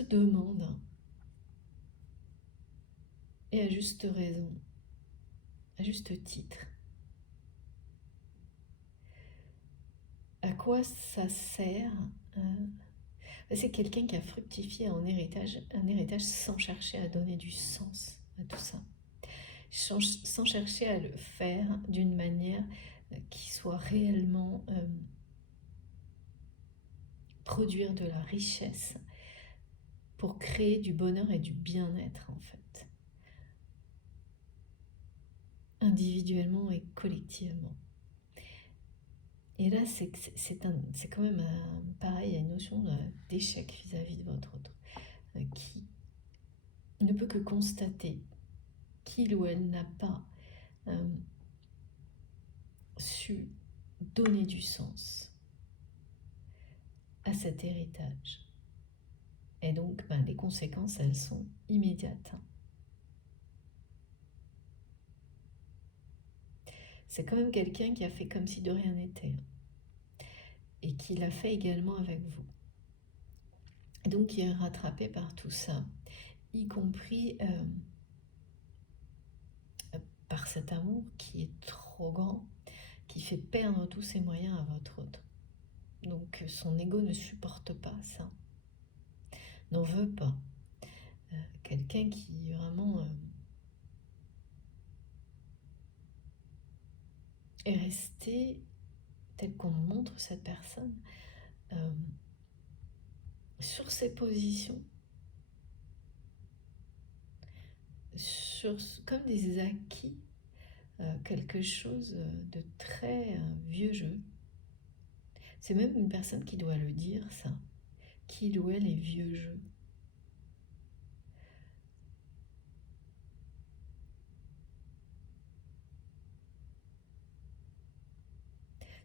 demande, et à juste raison, à juste titre, à quoi ça sert. C'est quelqu'un qui a fructifié un héritage sans chercher à donner du sens à tout ça, sans chercher à le faire d'une manière qui soit réellement produire de la richesse pour créer du bonheur et du bien-être en fait, individuellement et collectivement. Et là, c'est quand même pareil, il y a une notion d'échec vis-à-vis de votre autre, qui ne peut que constater qu'il ou elle n'a pas su donner du sens à cet héritage. Et donc, les conséquences, elles sont immédiates. C'est quand même quelqu'un qui a fait comme si de rien n'était. Et qui l'a fait également avec vous. Et donc, qui est rattrapé par tout ça, y compris par cet amour qui est trop grand, qui fait perdre tous ses moyens à votre autre. Donc son ego ne supporte pas ça, n'en veut pas. Quelqu'un qui vraiment est resté tel qu'on montre cette personne sur ses positions, comme des acquis, quelque chose de très vieux jeu. C'est même une personne qui doit le dire, ça, qu'il ou elle est vieux jeu.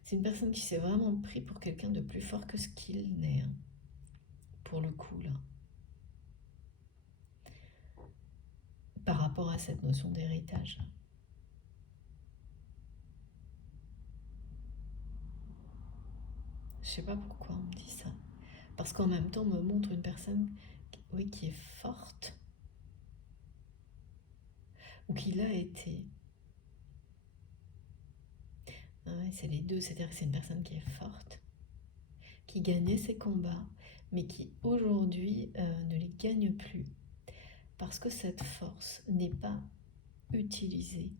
C'est une personne qui s'est vraiment pris pour quelqu'un de plus fort que ce qu'il n'est, hein, pour le coup, là. Par rapport à cette notion d'héritage. Je sais pas pourquoi on me dit ça. Parce qu'en même temps, on me montre une personne oui, qui est forte, ou qui l'a été. Ah ouais, c'est les deux, c'est-à-dire que c'est une personne qui est forte, qui gagnait ses combats, mais qui aujourd'hui ne les gagne plus. Parce que cette force n'est pas utilisée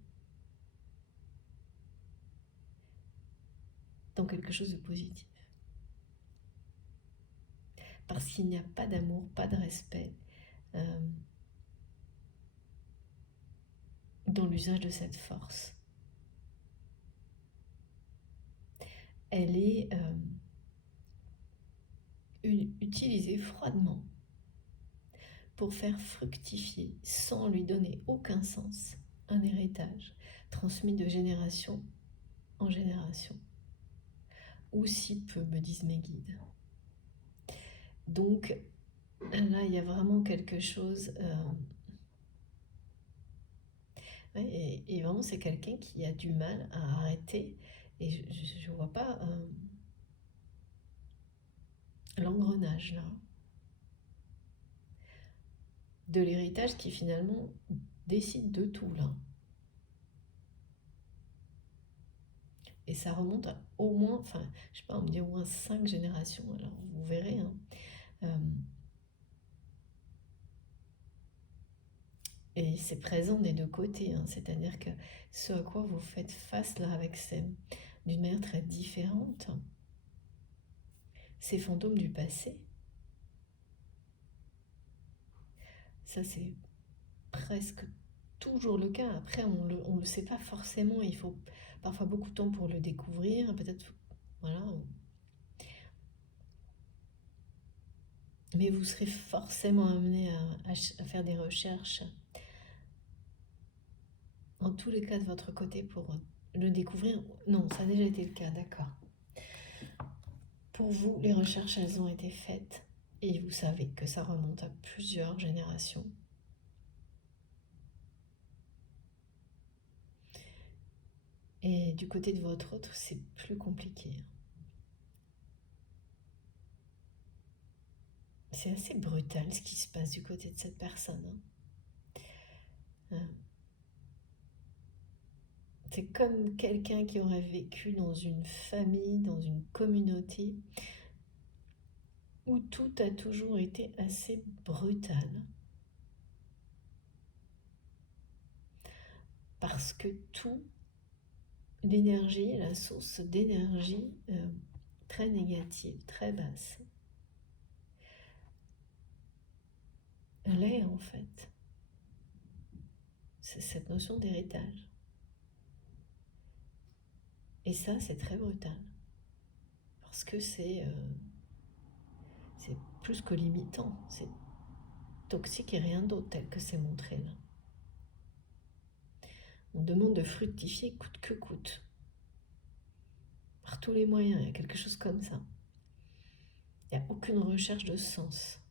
dans quelque chose de positif. Parce qu'il n'y a pas d'amour, pas de respect dans l'usage de cette force. Elle est utilisée froidement pour faire fructifier, sans lui donner aucun sens, un héritage transmis de génération en génération. Ou si peu, me disent mes guides. Donc là, il y a vraiment quelque chose... et vraiment, c'est quelqu'un qui a du mal à arrêter. Et je ne vois pas l'engrenage là. De l'héritage qui finalement décide de tout là. Et ça remonte à au moins, enfin, je sais pas, on me dit au moins 5 générations, alors vous verrez. Hein. Et c'est présent des deux côtés, hein. C'est-à-dire que ce à quoi vous faites face là avec d'une manière très différente, ces fantômes du passé, ça c'est presque toujours le cas. Après, on le sait pas forcément, il faut parfois beaucoup de temps pour le découvrir, peut-être, voilà. Mais vous serez forcément amené à faire des recherches, en tous les cas de votre côté, pour le découvrir. Non, ça a déjà été le cas, d'accord. Pour vous, les recherches, elles ont été faites et vous savez que ça remonte à plusieurs générations. Et du côté de votre autre, c'est plus compliqué. C'est assez brutal ce qui se passe du côté de cette personne. C'est comme quelqu'un qui aurait vécu dans une famille, dans une communauté, où tout a toujours été assez brutal. Parce que tout, l'énergie, la source d'énergie très négative, très basse, elle est en fait. C'est cette notion d'héritage. Et ça, c'est très brutal. Parce que c'est plus que limitant. C'est toxique et rien d'autre tel que c'est montré là. On demande de fructifier coûte que coûte. Par tous les moyens, il y a quelque chose comme ça. Il n'y a aucune recherche de sens.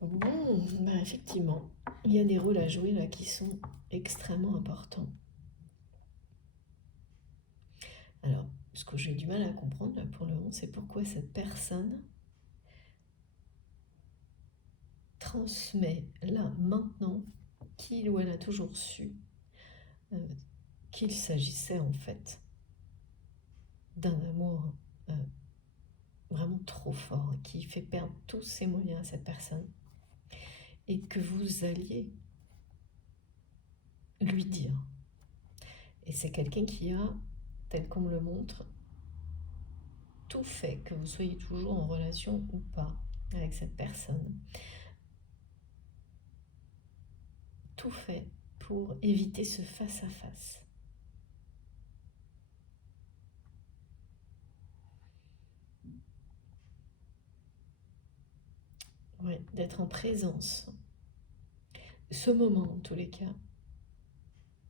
Bon, bah effectivement, il y a des rôles à jouer là qui sont extrêmement importants. Alors, ce que j'ai du mal à comprendre là pour le moment, c'est pourquoi cette personne transmet là, maintenant, qu'il ou elle a toujours su qu'il s'agissait en fait d'un amour vraiment trop fort, qui fait perdre tous ses moyens à cette personne, et que vous alliez lui dire. Et c'est quelqu'un qui a, tel qu'on me le montre, tout fait, que vous soyez toujours en relation ou pas avec cette personne, tout fait pour éviter ce face-à-face. Ouais, d'être en présence. Ce moment, en tous les cas.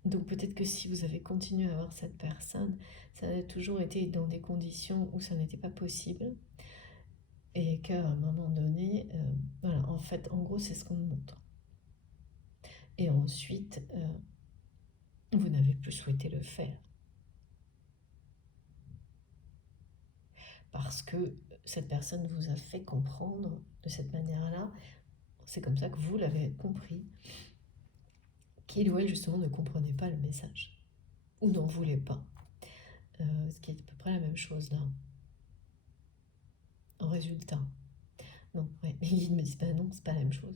Donc peut-être que si vous avez continué à avoir cette personne, ça a toujours été dans des conditions où ça n'était pas possible. Et qu'à un moment donné, voilà, en fait, en gros, c'est ce qu'on me montre. Et ensuite, vous n'avez plus souhaité le faire. Parce que cette personne vous a fait comprendre de cette manière-là, c'est comme ça que vous l'avez compris, qu'il ou elle justement ne comprenait pas le message, ou n'en voulait pas. Ce qui est à peu près la même chose là, en résultat. Non, ouais, les guides me disent, bah non, c'est pas la même chose.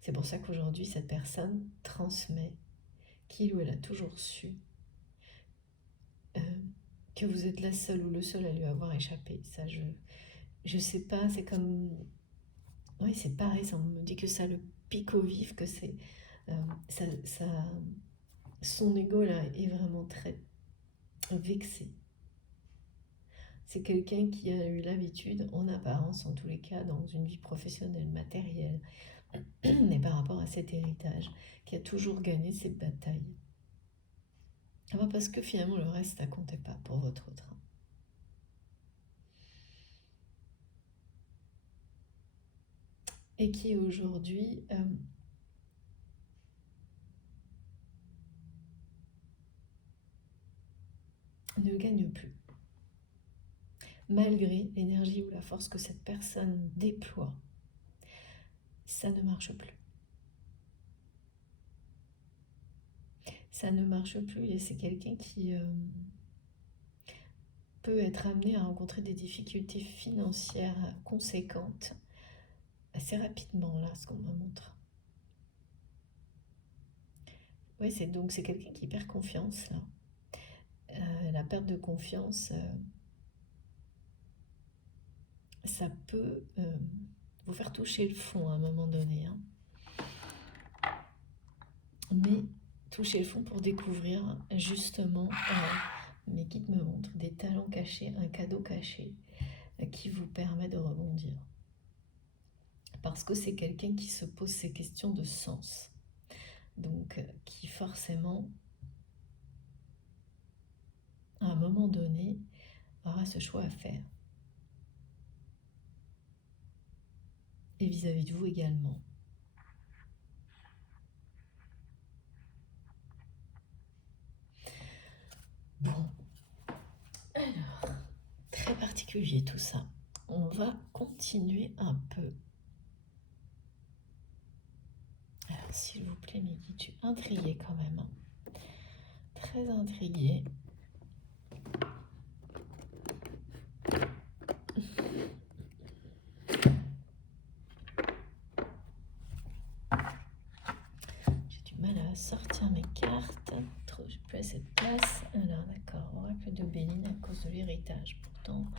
C'est pour ça qu'aujourd'hui, cette personne transmet qu'il ou elle a toujours su euh, que vous êtes la seule ou le seul à lui avoir échappé. Ça, je sais pas, c'est comme... Oui, c'est pareil, ça, on me dit que ça le pique au vif, que c'est... ça, son ego là est vraiment très vexé. C'est quelqu'un qui a eu l'habitude, en apparence en tous les cas, dans une vie professionnelle, matérielle, mais par rapport à cet héritage, qui a toujours gagné cette bataille. Ah bah parce que finalement le reste, ça comptait pas pour votre train. Et qui aujourd'hui ne gagne plus. Malgré l'énergie ou la force que cette personne déploie, ça ne marche plus. Ça ne marche plus et c'est quelqu'un qui peut être amené à rencontrer des difficultés financières conséquentes assez rapidement, là, ce qu'on me montre. Oui, c'est quelqu'un qui perd confiance, là. La perte de confiance, ça peut vous faire toucher le fond à un moment donné, hein. Mais toucher le fond pour découvrir justement, mes guides me montrent, des talents cachés, un cadeau caché qui vous permet de rebondir. Parce que c'est quelqu'un qui se pose ces questions de sens. Donc, qui forcément, à un moment donné, aura ce choix à faire. Et vis-à-vis de vous également. Bon, alors, très particulier tout ça. On va continuer un peu. Alors, s'il vous plaît, mes guides, je suis intriguée quand même, hein. Très intriguée. J'ai du mal à sortir mes cartes. J'ai plus assez de place. Alors, d'accord, oracle de Béline à cause de l'héritage. Pourtant,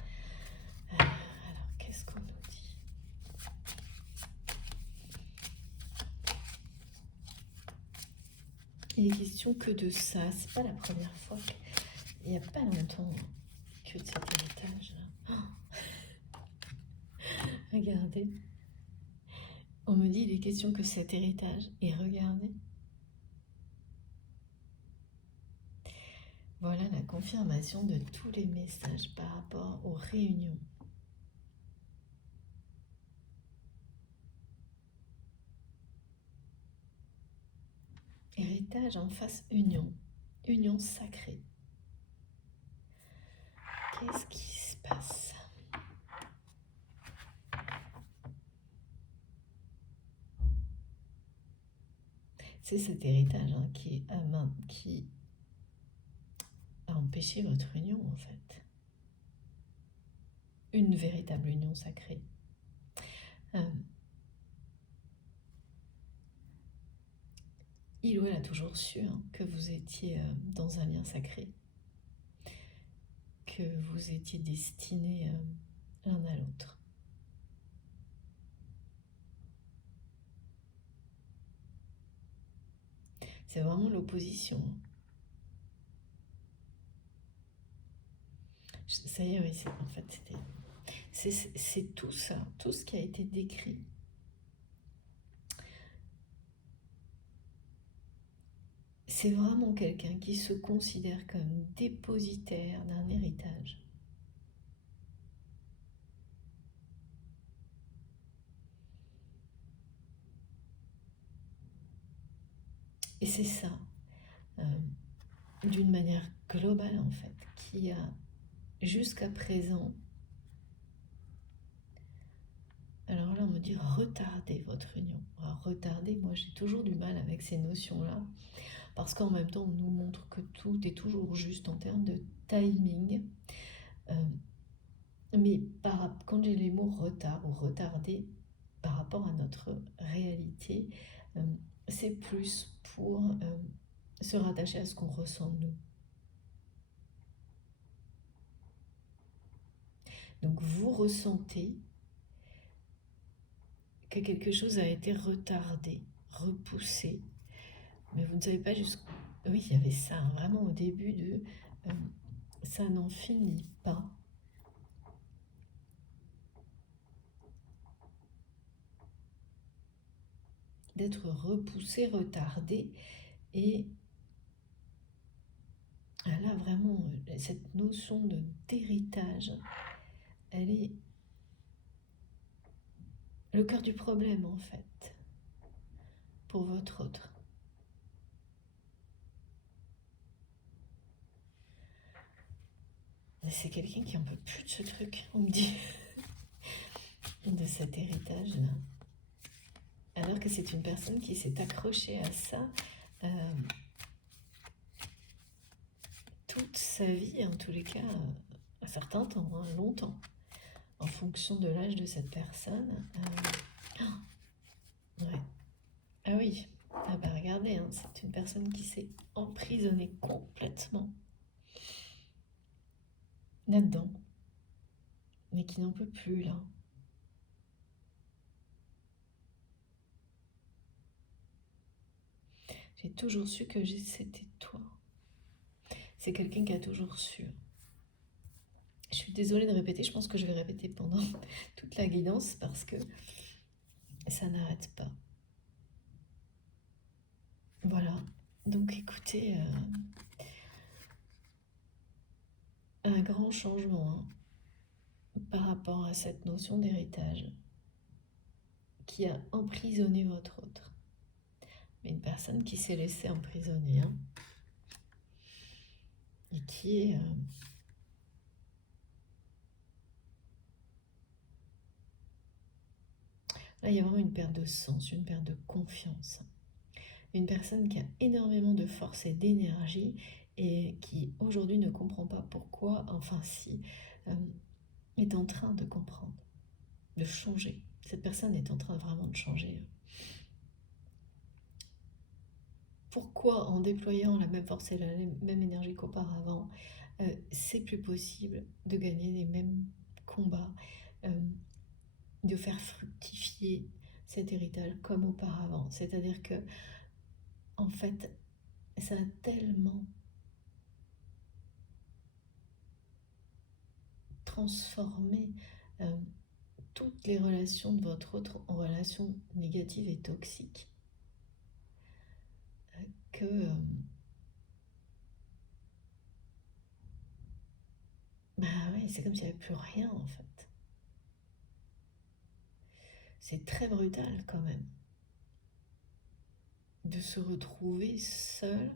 alors, qu'est-ce qu'on nous dit? Il est question que de ça. C'est pas la première fois. Il n'y a pas longtemps que de cet héritage. Oh. Regardez. On me dit il est question que cet héritage. Et regardez. Voilà la confirmation de tous les messages par rapport aux réunions. Héritage en face union. Union sacrée. Qu'est-ce qui se passe? C'est cet héritage qui a empêché votre union en fait. Une véritable union sacrée. il ou elle a toujours su hein, que vous étiez dans un lien sacré, que vous étiez destinés l'un à l'autre. C'est vraiment l'opposition. Ça y est, oui, en fait, c'est tout ça, tout ce qui a été décrit. C'est vraiment quelqu'un qui se considère comme dépositaire d'un héritage. Et c'est ça, d'une manière globale en fait, qui a jusqu'à présent, alors là on me dit retarder votre union. Alors retarder, moi j'ai toujours du mal avec ces notions-là, parce qu'en même temps on nous montre que tout est toujours juste en termes de timing. Mais quand j'ai les mots retard ou retarder par rapport à notre réalité, euh, c'est plus pour se rattacher à ce qu'on ressent nous. Donc vous ressentez que quelque chose a été retardé, repoussé, mais vous ne savez pas jusqu'où. Oui, il y avait ça, hein, vraiment au début de ça n'en finit pas. D'être repoussé, retardé, et là vraiment, cette notion d'héritage, elle est le cœur du problème en fait, pour votre autre. C'est quelqu'un qui en peut plus de ce truc, on me dit, de cet héritage-là. Alors que c'est une personne qui s'est accrochée à ça toute sa vie, en tous les cas, un certain temps, hein, longtemps, en fonction de l'âge de cette personne. Ouais. Ah oui, ah bah regardez, hein, c'est une personne qui s'est emprisonnée complètement là-dedans, mais qui n'en peut plus là. J'ai toujours su que c'était toi. C'est quelqu'un qui a toujours su. Je suis désolée de répéter, je pense que je vais répéter pendant toute la guidance parce que ça n'arrête pas. Voilà, donc écoutez, un grand changement hein, par rapport à cette notion d'héritage qui a emprisonné votre autre. Mais une personne qui s'est laissée emprisonner hein, et qui est... là, il y a vraiment une perte de sens, une perte de confiance. Une personne qui a énormément de force et d'énergie et qui aujourd'hui ne comprend pas pourquoi, enfin si, est en train de comprendre, de changer. Cette personne est en train vraiment de changer. Pourquoi en déployant la même force et la même énergie qu'auparavant, c'est plus possible de gagner les mêmes combats, de faire fructifier cet héritage comme auparavant. C'est-à-dire que, en fait, ça a tellement transformé toutes les relations de votre autre en relations négatives et toxiques que bah ouais, c'est comme s'il n'y avait plus rien en fait. C'est très brutal quand même de se retrouver seul,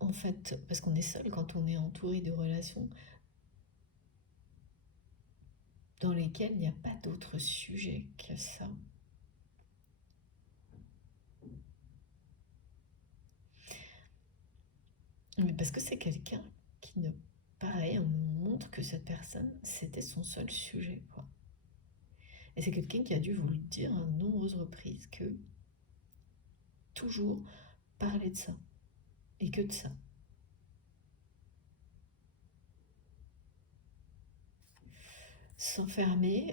en fait, parce qu'on est seul quand on est entouré de relations dans lesquelles il n'y a pas d'autre sujet que ça. Mais parce que c'est quelqu'un qui ne... Pareil, on montre que cette personne, c'était son seul sujet, quoi. Et c'est quelqu'un qui a dû vous le dire à de nombreuses reprises que toujours parler de ça, et que de ça.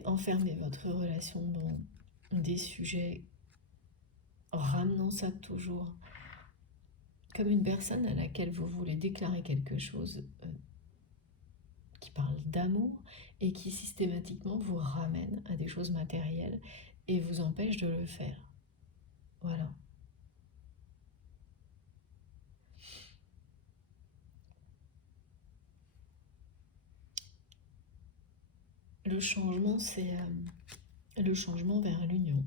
Enfermer votre relation dans des sujets, en ramenant ça toujours comme une personne à laquelle vous voulez déclarer quelque chose qui parle d'amour et qui systématiquement vous ramène à des choses matérielles et vous empêche de le faire. Voilà. Le changement, c'est le changement vers l'union.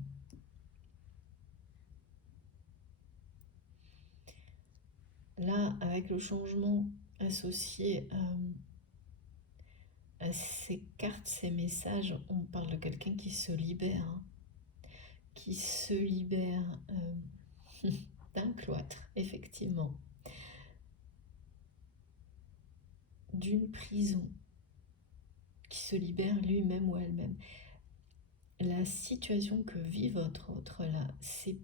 Là, avec le changement associé à ces cartes, ces messages, on parle de quelqu'un qui se libère, d'un cloître, effectivement, d'une prison, qui se libère lui-même ou elle-même. La situation que vit votre autre là, c'est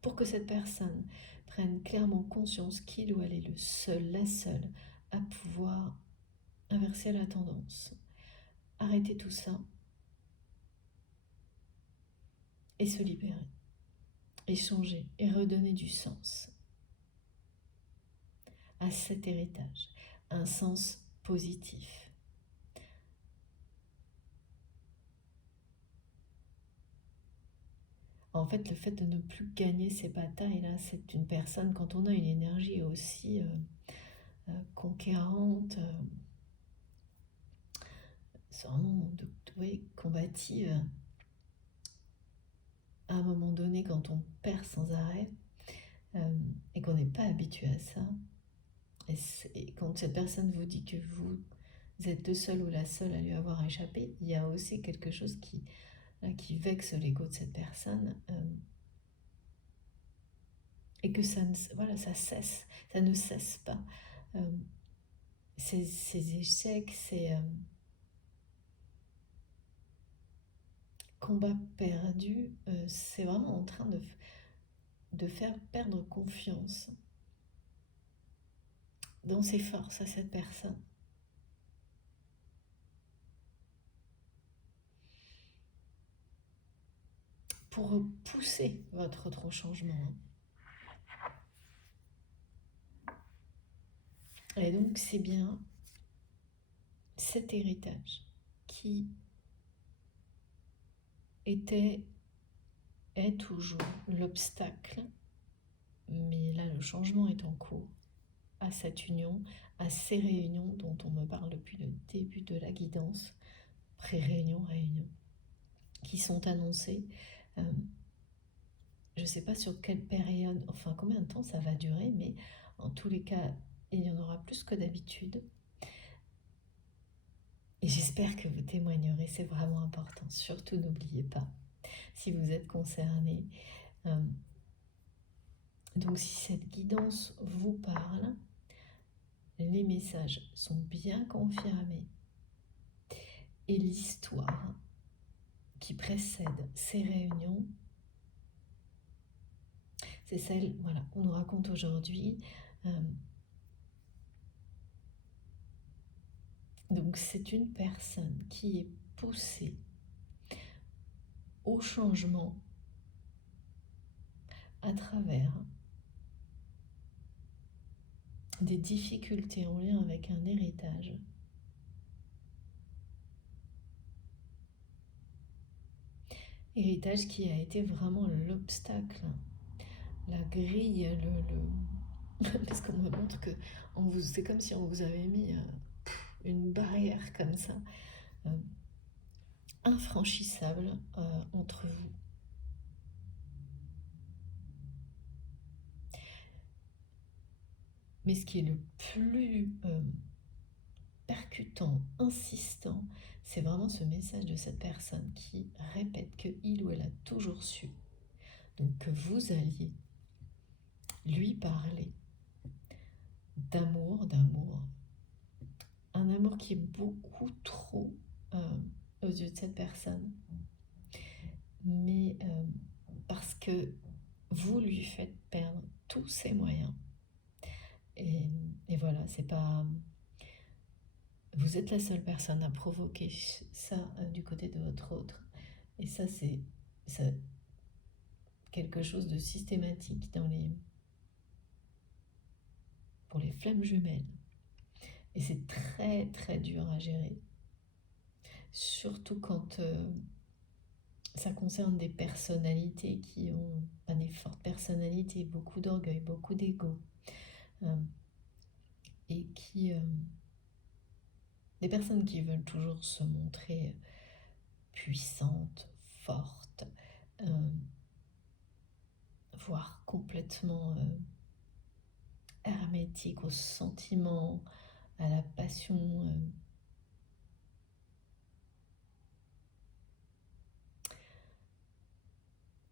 pour que cette personne prenne clairement conscience qu'il ou elle est le seul, la seule, à pouvoir inverser la tendance, arrêter tout ça et se libérer, et changer, et redonner du sens à cet héritage, un sens positif. En fait, le fait de ne plus gagner ces batailles-là, c'est une personne, quand on a une énergie aussi conquérante, c'est vraiment combative, à un moment donné, quand on perd sans arrêt et qu'on n'est pas habitué à ça, et quand cette personne vous dit que vous êtes le seul ou la seule à lui avoir échappé, il y a aussi quelque chose qui vexe l'ego de cette personne et que ça ne cesse pas. Ces échecs, ces combats perdus, c'est vraiment en train de faire perdre confiance dans ses forces à cette personne. Pour pousser votre autre changement. Et donc c'est bien cet héritage qui est toujours l'obstacle, mais là le changement est en cours, à cette union, à ces réunions dont on me parle depuis le début de la guidance, pré-réunion, réunion, qui sont annoncées. Je ne sais pas sur quelle période, enfin combien de temps ça va durer, mais en tous les cas, il y en aura plus que d'habitude. Et j'espère que vous témoignerez, c'est vraiment important. Surtout n'oubliez pas, si vous êtes concerné. Donc si cette guidance vous parle, les messages sont bien confirmés. Et l'histoire qui précède ces réunions, c'est celle qu'on nous raconte aujourd'hui. Donc c'est une personne qui est poussée au changement à travers des difficultés en lien avec un héritage. Héritage qui a été vraiment l'obstacle, la grille, parce qu'on me montre que c'est comme si on vous avait mis une barrière comme ça, infranchissable entre vous. Mais ce qui est le plus percutant, insistant, c'est vraiment ce message de cette personne qui répète que il ou elle a toujours su. Donc que vous alliez lui parler d'amour, un amour qui est beaucoup trop aux yeux de cette personne, mais parce que vous lui faites perdre tous ses moyens. Et voilà, c'est pas... Vous êtes la seule personne à provoquer ça du côté de votre autre. Et ça, c'est quelque chose de systématique pour les flammes jumelles. Et c'est très très dur à gérer. Surtout quand ça concerne des personnalités qui ont des fortes personnalités, beaucoup d'orgueil, beaucoup d'ego. Et des personnes qui veulent toujours se montrer puissantes, fortes, voire complètement hermétiques aux sentiments, à la passion.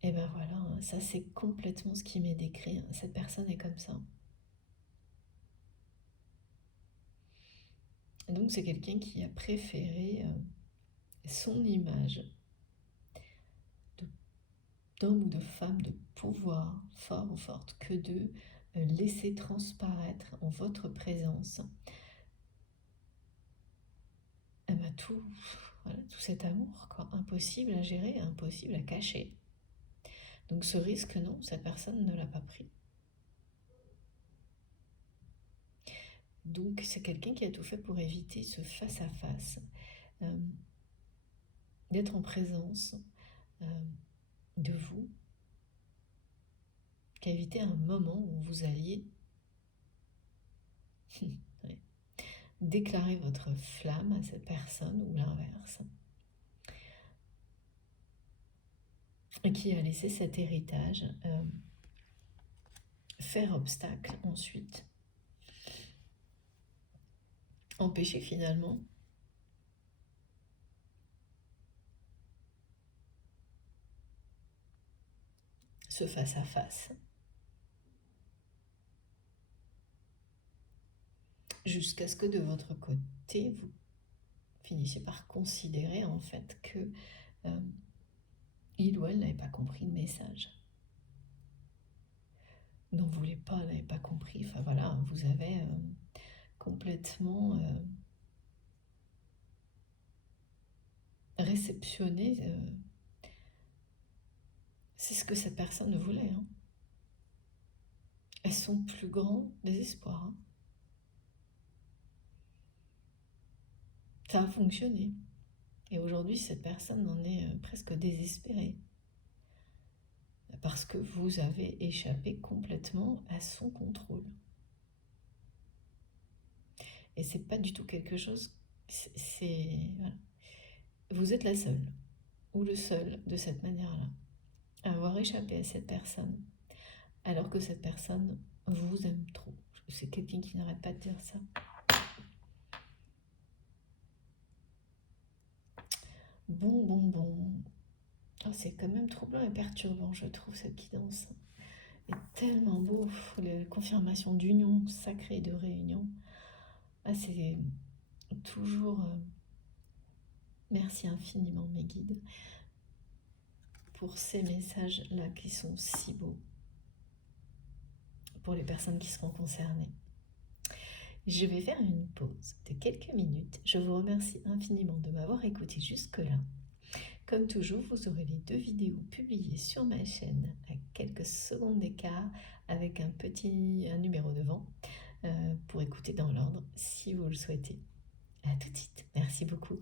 Et ben voilà, ça c'est complètement ce qui m'est décrit. Cette personne est comme ça. Et donc c'est quelqu'un qui a préféré son image d'homme ou de femme de pouvoir, fort ou forte, que de laisser transparaître en votre présence tout, voilà, tout cet amour, quoi. Impossible à gérer, impossible à cacher. Donc ce risque, non, cette personne ne l'a pas pris. Donc c'est quelqu'un qui a tout fait pour éviter ce face-à-face, d'être en présence de vous, qui a évité un moment où vous alliez ouais, déclarer votre flamme à cette personne ou l'inverse, et qui a laissé cet héritage faire obstacle ensuite, empêcher finalement ce face-à-face, jusqu'à ce que de votre côté, vous finissiez par considérer en fait que il ou elle n'avait pas compris le message. N'en voulez pas, n'avait pas compris. Enfin voilà, vous avez complètement réceptionné. C'est ce que cette personne voulait. Hein. Elles sont plus grands désespoir. Hein. Ça a fonctionné. Et aujourd'hui, cette personne en est presque désespérée. Parce que vous avez échappé complètement à son contrôle. Et c'est pas du tout quelque chose... Voilà. Vous êtes la seule, ou le seul, de cette manière-là, à avoir échappé à cette personne, alors que cette personne vous aime trop. C'est quelqu'un qui n'arrête pas de dire ça. Bon. Oh, c'est quand même troublant et perturbant, je trouve, cette guidance. Et tellement beau, la confirmation d'union sacrée, de réunion. Ah, c'est toujours... merci infiniment, mes guides, pour ces messages-là qui sont si beaux, pour les personnes qui seront concernées. Je vais faire une pause de quelques minutes. Je vous remercie infiniment de m'avoir écouté jusque-là. Comme toujours, vous aurez les 2 vidéos publiées sur ma chaîne à quelques secondes d'écart avec un numéro devant pour écouter dans l'ordre si vous le souhaitez. À tout de suite. Merci beaucoup.